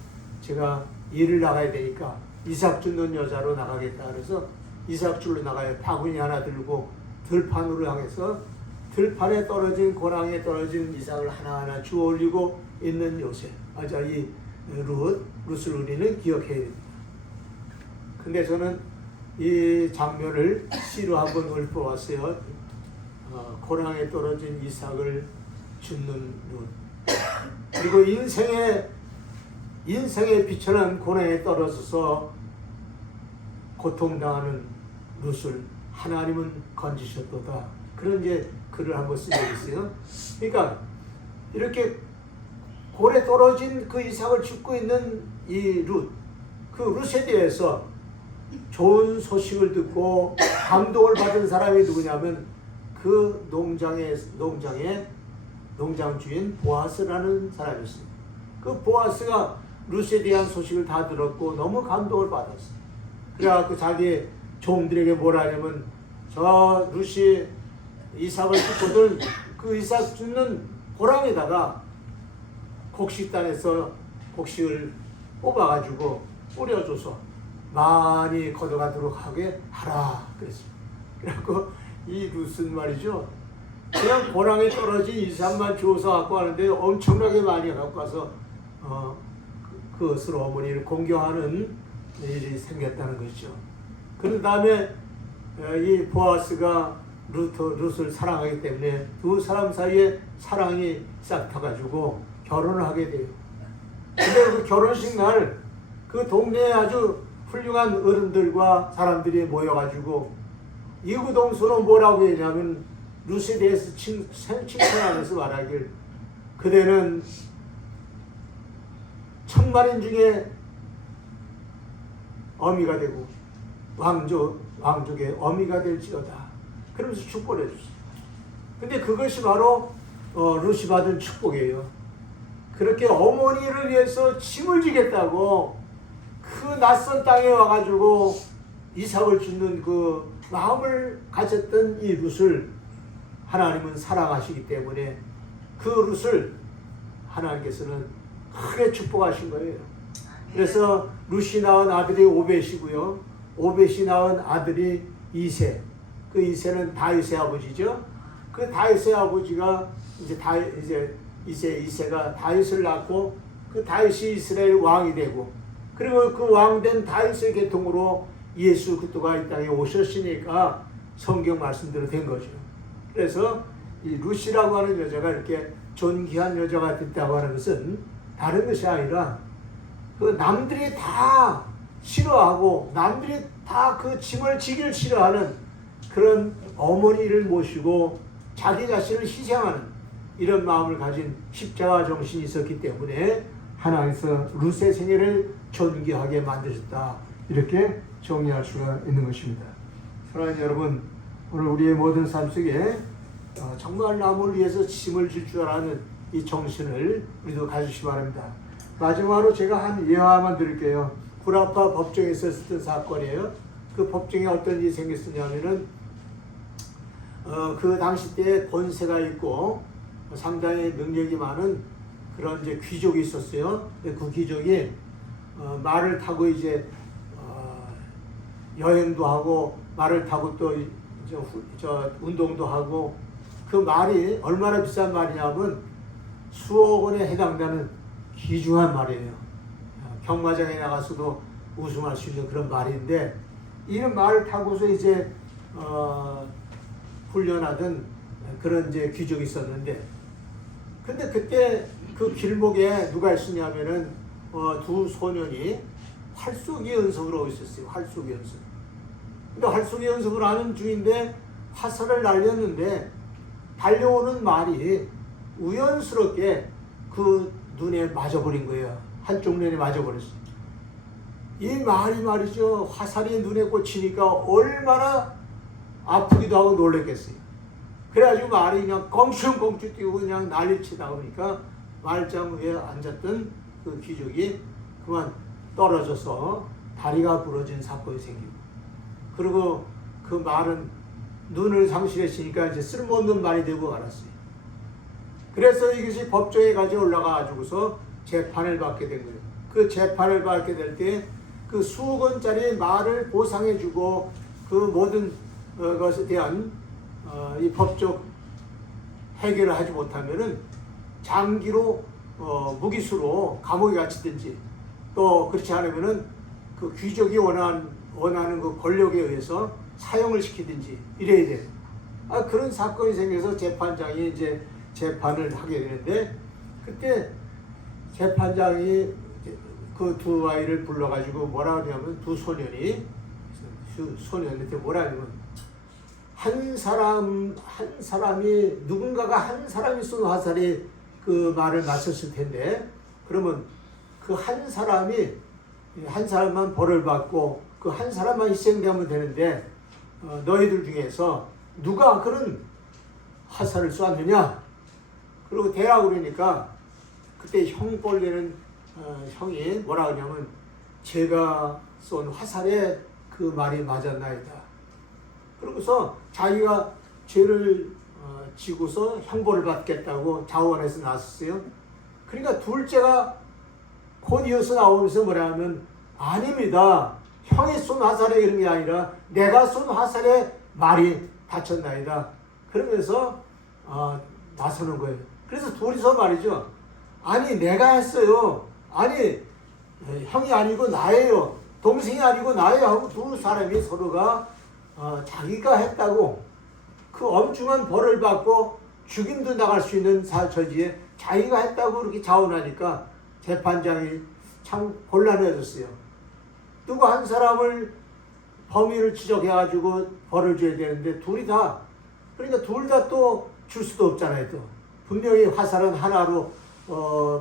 제가 일을 나가야 되니까 이삭 줍는 여자로 나가겠다. 그래서 이삭 줄로 나가요. 바구니 하나 들고 들판으로 향해서 들판에 떨어진, 고랑에 떨어진 이삭을 하나하나 주워 올리고 있는 요셉. 맞아, 이 룻을 우리는 기억해야 됩니다. 근데 저는 이 장면을 시로 한번 읊어왔어요. 고랑에 떨어진 이삭을 줍는 룻. 그리고 인생의 비천한 고난에 떨어져서 고통당하는 룻을 하나님은 건지셨도다. 그런 이제 글을 한번 쓰고 있어요. 그러니까 이렇게 골에 떨어진 그 이삭을 줍고 있는 이 룻, 그 룻에 대해서 좋은 소식을 듣고 감동을 받은 사람이 누구냐면 그 농장 주인 보아스라는 사람이었어요. 그 보아스가 룻에 대한 소식을 다 들었고 너무 감동을 받았어요. 그래갖고 자기 종들에게 뭐라 하냐면, 저 룻이 이삭을 줍거든 그 이삭 줍는 고랑에다가 곡식단에서 곡식을 뽑아가지고 뿌려줘서 많이 걷어가도록 하게 하라 그랬어요. 그래갖고 이 룻은 말이죠, 그냥 고랑에 떨어진 이삭만 주워서 갖고 가는데 엄청나게 많이 갖고 와서 그것으로 어머니를 공경하는 일이 생겼다는 것이죠. 그런 다음에 이 보아스가 룻을 사랑하기 때문에 두 사람 사이에 사랑이 싹 타가지고 결혼을 하게 돼요. 근데 그 결혼식 날 그 동네에 아주 훌륭한 어른들과 사람들이 모여가지고 이구동성으로 뭐라고 했냐면, 룻에 대해서 칭찬하면서 말하길, 그대는 천만인 중에 어미가 되고 왕족의 어미가 될지어다. 그러면서 축복을 해줬어요. 근데 그것이 바로 룻이 받은 축복이에요. 그렇게 어머니를 위해서 짐을 지겠다고 그 낯선 땅에 와가지고 이삭을 줍는 그 마음을 가졌던 이 룻을 하나님은 사랑하시기 때문에 그 룻을 하나님께서는 크게 축복하신 거예요. 그래서 룻이 낳은 아들이 오벳이고요. 오벳이 낳은 아들이 이세. 그 이세는 다윗의 아버지죠. 그 다윗의 아버지가 이세가 다윗을 낳고 그 다윗이 이스라엘 왕이 되고, 그리고 그 왕된 다윗의 계통으로 예수 그리스도가 이 땅에 오셨으니까 성경 말씀대로 된 거죠. 그래서 이 룻이라고 하는 여자가 이렇게 존귀한 여자가 됐다고 하는 것은 다른 것이 아니라 그 남들이 다 싫어하고 남들이 다 그 짐을 지기를 싫어하는 그런 어머니를 모시고 자기 자신을 희생하는 이런 마음을 가진 십자가 정신이 있었기 때문에 하나님께서 룻의 생애를 존귀하게 만드셨다. 이렇게 정리할 수가 있는 것입니다. 사랑하는 여러분, 오늘 우리의 모든 삶 속에 정말 남을 위해서 짐을 질 줄 아는 이 정신을 우리도 가지시기 바랍니다. 마지막으로 제가 한 예화만 드릴게요. 구라파 법정에서 있었던 사건이에요. 그 법정에 어떤 일이 생겼었냐면은 그 당시 때에 권세가 있고 상당히 능력이 많은 그런 이제 귀족이 있었어요. 근데 그 귀족이 말을 타고 이제 여행도 하고 말을 타고 또 운동도 하고 그 말이 얼마나 비싼 말이냐면 수억 원에 해당되는 귀중한 말이에요. 경마장에 나가서도 우승할 수 있는 그런 말인데 이런 말을 타고서 이제 훈련하던 그런 이제 귀족이 있었는데 근데 그때 그 길목에 누가 있었냐면은 두 소년이 활쏘기 연습을 하고 있었어요. 활쏘기 연습. 근데 활쏘기 연습을 하는 중인데 화살을 날렸는데 달려오는 말이 우연스럽게 그 눈에 맞아버린 거예요. 한쪽 눈에 맞아버렸어요. 이 말이 말이죠. 화살이 눈에 꽂히니까 얼마나 아프기도 하고 놀랬겠어요. 그래가지고 말이 그냥 껑충껑충 뛰고 그냥 난리치다 보니까 말장 위에 앉았던 그 귀족이 그만 떨어져서 다리가 부러진 사건이 생기고 그리고 그 말은 눈을 상실했으니까 이제 쓸모없는 말이 되고 말았어요. 그래서 이것이 법정에까지 올라가가지고서 재판을 받게 된 거예요. 그 재판을 받게 될 때 그 수억 원짜리 말을 보상해주고 그 모든 것에 대한 이 법적 해결을 하지 못하면은 장기로 무기수로 감옥에 갇히든지 또 그렇지 않으면은 그 귀족이 원하는 그 권력에 의해서 사형을 시키든지 이래야 돼요. 그런 사건이 생겨서 재판장이 이제 재판을 하게 되는데 그때 재판장이 그 두 아이를 불러가지고 뭐라 하냐면 두 소년한테 뭐라 하냐면 한 사람이 누군가가 한 사람이 쏜 화살이 그 말을 맞췄을 텐데 그러면 그 한 사람만 벌을 받고 그 한 사람만 희생되면 되는데 너희들 중에서 누가 그런 화살을 쐈느냐? 그리고 대라고 그러니까 그때 형벌 내는 형이 뭐라 하냐면 제가 쏜 화살에 그 말이 맞았나이다. 그러고서 자기가 죄를 지고서 형벌을 받겠다고 자원해서 나섰어요. 그러니까 둘째가 곧 이어서 나오면서 뭐라 하면 아닙니다. 형이 쏜 화살에 이런 게 아니라 내가 쏜 화살에 말이 다쳤나이다. 그러면서 나서는 거예요. 그래서 둘이서 말이죠. 아니 내가 했어요. 아니 형이 아니고 나예요. 동생이 아니고 나예요 하고 두 사람이 서로가 자기가 했다고 그 엄중한 벌을 받고 죽임도 나갈 수 있는 처지에 자기가 했다고 그렇게 자원하니까 재판장이 참 곤란해졌어요. 누구 한 사람을 범인을 지적해가지고 벌을 줘야 되는데 둘이 다 그러니까 둘 다 또 줄 수도 없잖아요. 또 분명히 화살은 하나로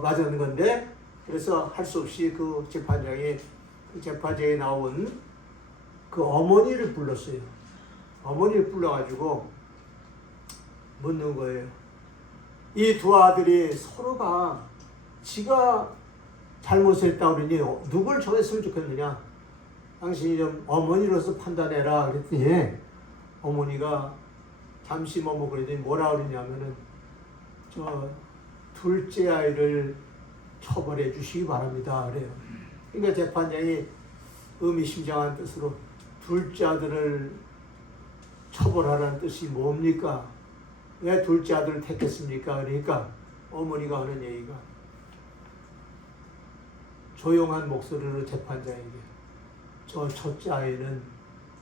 맞은 건데 그래서 할 수 없이 그 재판장에 나온 그 어머니를 불렀어요. 어머니를 불러가지고 묻는 거예요. 이 두 아들이 서로가 지가 잘못했다고 그러니 누굴 정했으면 좋겠느냐? 당신이 좀 어머니로서 판단해라 그랬더니 어머니가 잠시 머뭇거리더니 뭐라 그러냐면은 저 둘째 아이를 처벌해 주시기 바랍니다 그래요. 그러니까 재판장이 의미심장한 뜻으로 둘째 아들을 처벌하라는 뜻이 뭡니까? 왜 둘째 아들을 택했습니까? 그러니까 어머니가 하는 얘기가 조용한 목소리로 재판장에게 저 첫째 아이는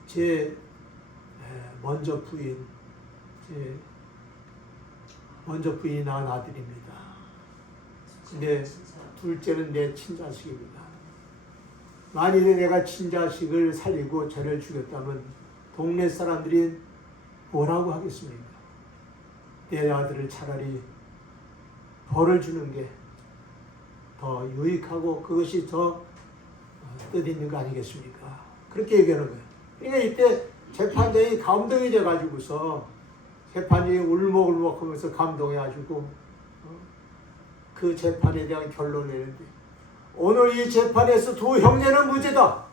제 먼저 부인이 낳은 아들입니다. 근데 둘째는 내 친자식입니다. 만일에 내가 친자식을 살리고 죄를 죽였다면 동네 사람들이 뭐라고 하겠습니까? 내 아들을 차라리 벌을 주는 게 더 유익하고 그것이 더 뜻있는 거 아니겠습니까? 그렇게 얘기하는 거예요. 그러니까 이때 재판장이 감동이 돼가지고서 재판장이 울먹울먹 하면서 감동해가지고 그 재판에 대한 결론을 내는데 오늘 이 재판에서 두 형제는 무죄다.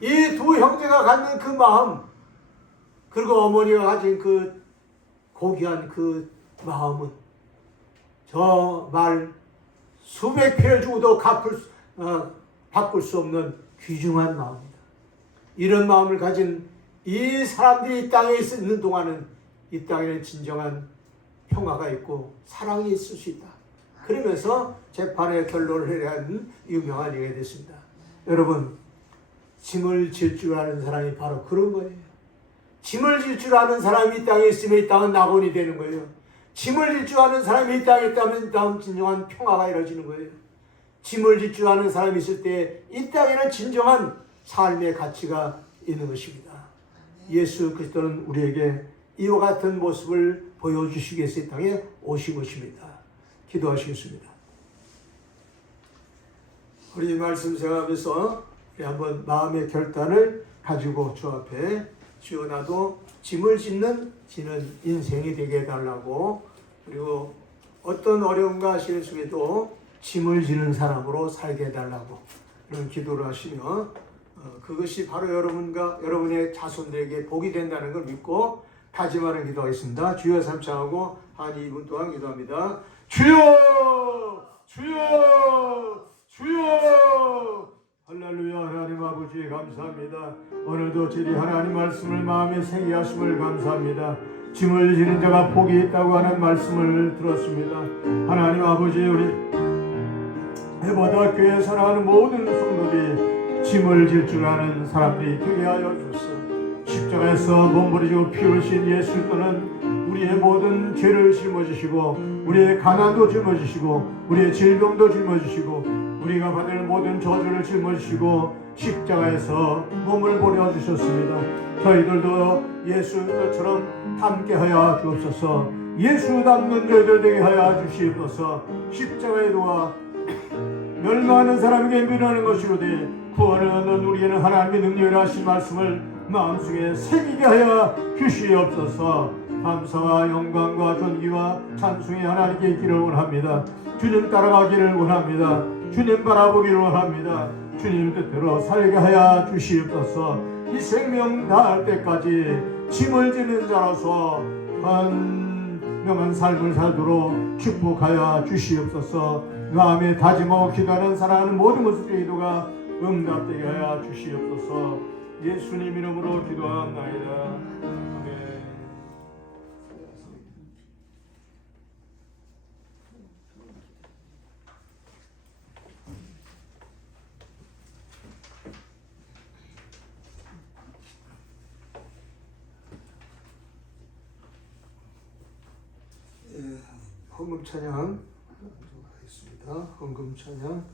이 두 형제가 갖는 그 마음 그리고 어머니가 가진 그 고귀한 그 마음은 저 말 수백 피를 주고도 바꿀 수 없는 귀중한 마음이다. 이런 마음을 가진 이 사람들이 이 땅에 있는 동안은 이 땅에는 진정한 평화가 있고 사랑이 있을 수 있다. 그러면서 재판의 결론을 내려야 하는 유명한 얘기가 됐습니다. 여러분, 짐을 질 줄 아는 사람이 바로 그런 거예요. 짐을 질 줄 아는 사람이 이 땅에 있으면 이 땅은 낙원이 되는 거예요. 짐을 질 줄 아는 사람이 이 땅에 있다면 이 땅은 진정한 평화가 이루어지는 거예요. 짐을 질 줄 아는 사람이 있을 때 이 땅에는 진정한 삶의 가치가 있는 것입니다. 예수 그리스도는 우리에게 이와 같은 모습을 보여주시기 위해서 이 땅에 오신 것입니다. 기도하시겠습니다. 우리 말씀 생각하면서 우리 한번 마음의 결단을 가지고 주 앞에 주여 나도 짐을 지는 인생이 되게 해달라고, 그리고 어떤 어려움과 시련 속에도 짐을 지는 사람으로 살게 해달라고 그런 기도를 하시며 그것이 바로 여러분과 여러분의 자손들에게 복이 된다는 걸 믿고 다짐하는 기도하겠습니다. 주여 삼창하고 한 2분 동안 기도합니다. 주여! 주여! 주여! 할렐루야. 하나님 아버지 감사합니다. 오늘도 저희 하나님 말씀을 마음에 새기게 하심을 감사합니다. 짐을 지는 자가 복이 있다고 하는 말씀을 들었습니다. 하나님 아버지, 우리 해보다 교회에 살아가는 모든 성도들이 짐을 질 줄 아는 사람들이 되게 하여 주소서. 십자가에서 몸부림치고 피 흘리신 예수 그리스도는 우리의 모든 죄를 짊어지시고 우리의 가난도 짊어지시고 우리의 질병도 짊어지시고 우리가 받을 모든 저주를 짊어지시고 십자가에서 몸을 보내주셨습니다. 저희들도 예수 그리스도처럼 함께하여 주옵소서. 예수 닮는 저희들 되게 하여 주시옵소서. 십자가에 도와 멸망하는 사람에게 미련한 것이로되 구원을 얻는 우리에는 하나님의 능력이라 하신 말씀을 마음속에 새기게 하여 주시옵소서. 감사와 영광과 존귀와 찬송이 하나님께 있기를 원합니다. 주님 따라가기를 원합니다. 주님 바라보기를 원합니다. 주님 뜻대로 살게 하여 주시옵소서. 이 생명 다할 때까지 짐을 지는 자로서 현명한 삶을 살도록 축복하여 주시옵소서. 마음에 다짐하고 기도하는 사랑하는 모든 모습의 기도가 응답되게 하여 주시옵소서. 예수님 이름으로 기도합나이다. 아멘. 헌금 찬양 하겠습니다. 헌금 찬양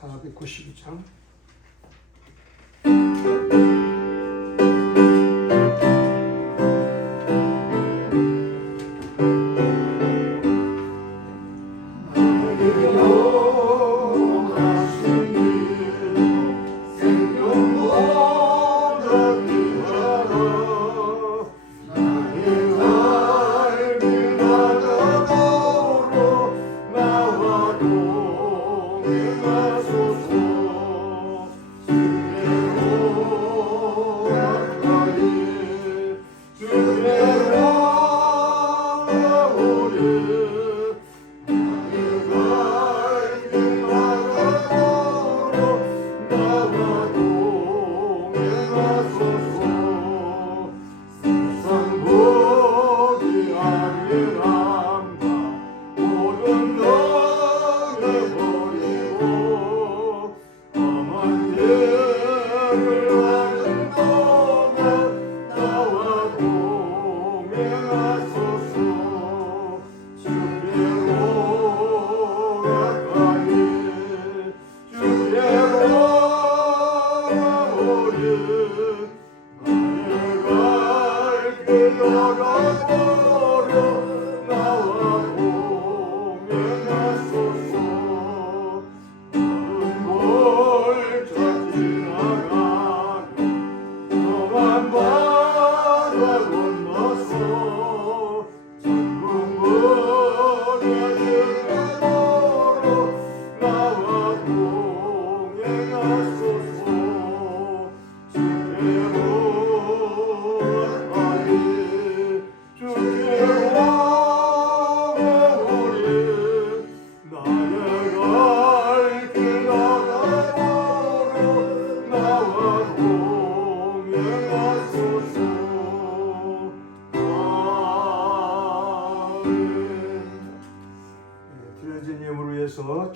492장. 나와도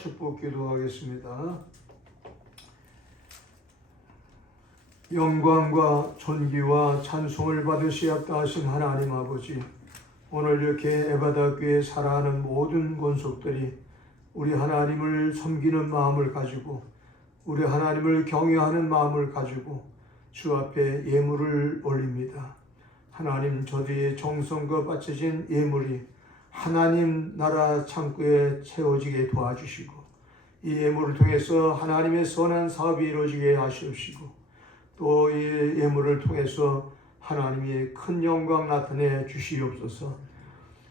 축복 기도하겠습니다. 영광과 존귀와 찬송을 받으시옵다 하신 하나님 아버지, 오늘 이렇게 에바다교에 살아가는 모든 권속들이 우리 하나님을 섬기는 마음을 가지고 우리 하나님을 경외하는 마음을 가지고 주 앞에 예물을 올립니다. 하나님, 저들의 정성과 바쳐진 예물이 하나님 나라 창고에 채워지게 도와주시고 이 예물을 통해서 하나님의 선한 사업이 이루어지게 하시옵시고 또 이 예물을 통해서 하나님의 큰 영광 나타내 주시옵소서.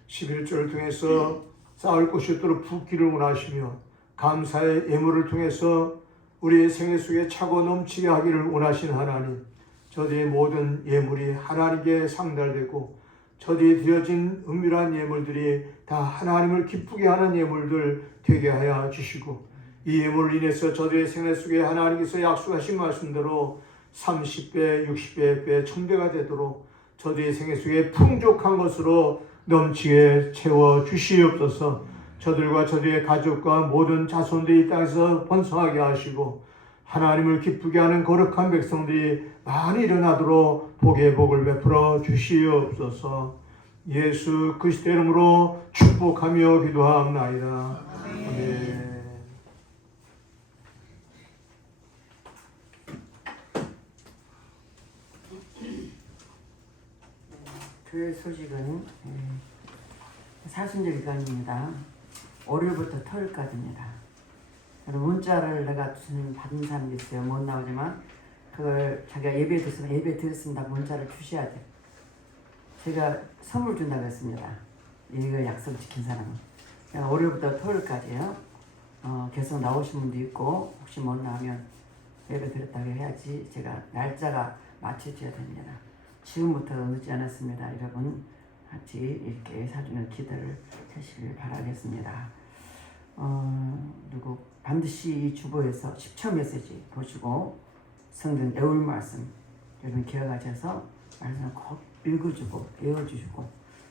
11절을 통해서 쌓을 곳이 없도록 붓기를 원하시며 감사의 예물을 통해서 우리의 생애 속에 차고 넘치게 하기를 원하신 하나님, 저들의 모든 예물이 하나님께 상달되고 저들이 드려진 은밀한 예물들이 다 하나님을 기쁘게 하는 예물들 되게 하여 주시고 이 예물을 인해서 저들의 생애 속에 하나님께서 약속하신 말씀대로 30배, 60배, 100배, 1000배가 되도록 저들의 생애 속에 풍족한 것으로 넘치게 채워 주시옵소서. 저들과 저들의 가족과 모든 자손들이 이 땅에서 번성하게 하시고 하나님을 기쁘게 하는 거룩한 백성들이 많이 일어나도록 복의 복을 베풀어 주시옵소서. 예수 그리스도의 이름으로 축복하며 기도하옵나이다. 아멘. 교회 소식은 사순절 기간입니다. 월요일부터 토요일까지입니다. 문자를 내가 받은 사람이 있어요. 못 나오지만 그걸 자기가 예배 드렸으면 예배 드렸습니다. 문자를 주셔야 돼요. 제가 선물 준다고 했습니다. 이거 약속 지킨 사람은. 월요일부터 토요일까지요. 계속 나오신 분도 있고 혹시 못 나오면 예배 드렸다고 해야지 제가 날짜가 맞춰줘야 됩니다. 지금부터 늦지 않았습니다. 여러분 같이 이렇게 사주는 기도를 하시길 바라겠습니다. 그리고 반드시 이 주보에서 10초 메시지 보시고 성경 애울 말씀 여러분 기억하셔서 말씀을 꼭 읽어주고 외워주시고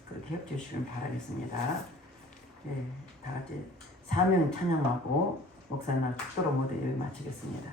그렇게 해주시길 바라겠습니다. 네, 다 같이 사명 찬양하고 목사님 축도로 모두 예배 마치겠습니다.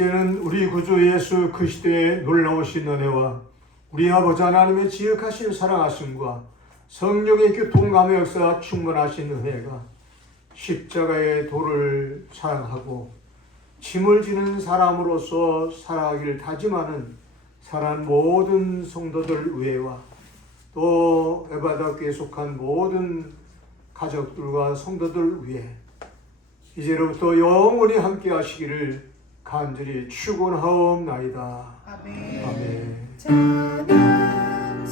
이제는 우리 구주 예수 그리스도의 놀라우신 은혜와 우리 아버지 하나님의 지극하신 사랑하심과 성령의 교통감의 역사가 충만하신 은혜가 십자가의 도를 사랑하고 짐을 지는 사람으로서 살아가기를 다짐하는 사랑하는 모든 성도들 외와 또 에바다교에 속한 모든 가족들과 성도들 위해 이제로부터 영원히 함께 하시기를 간절히 축원하옵나이다. 아멘. 아멘. 찬양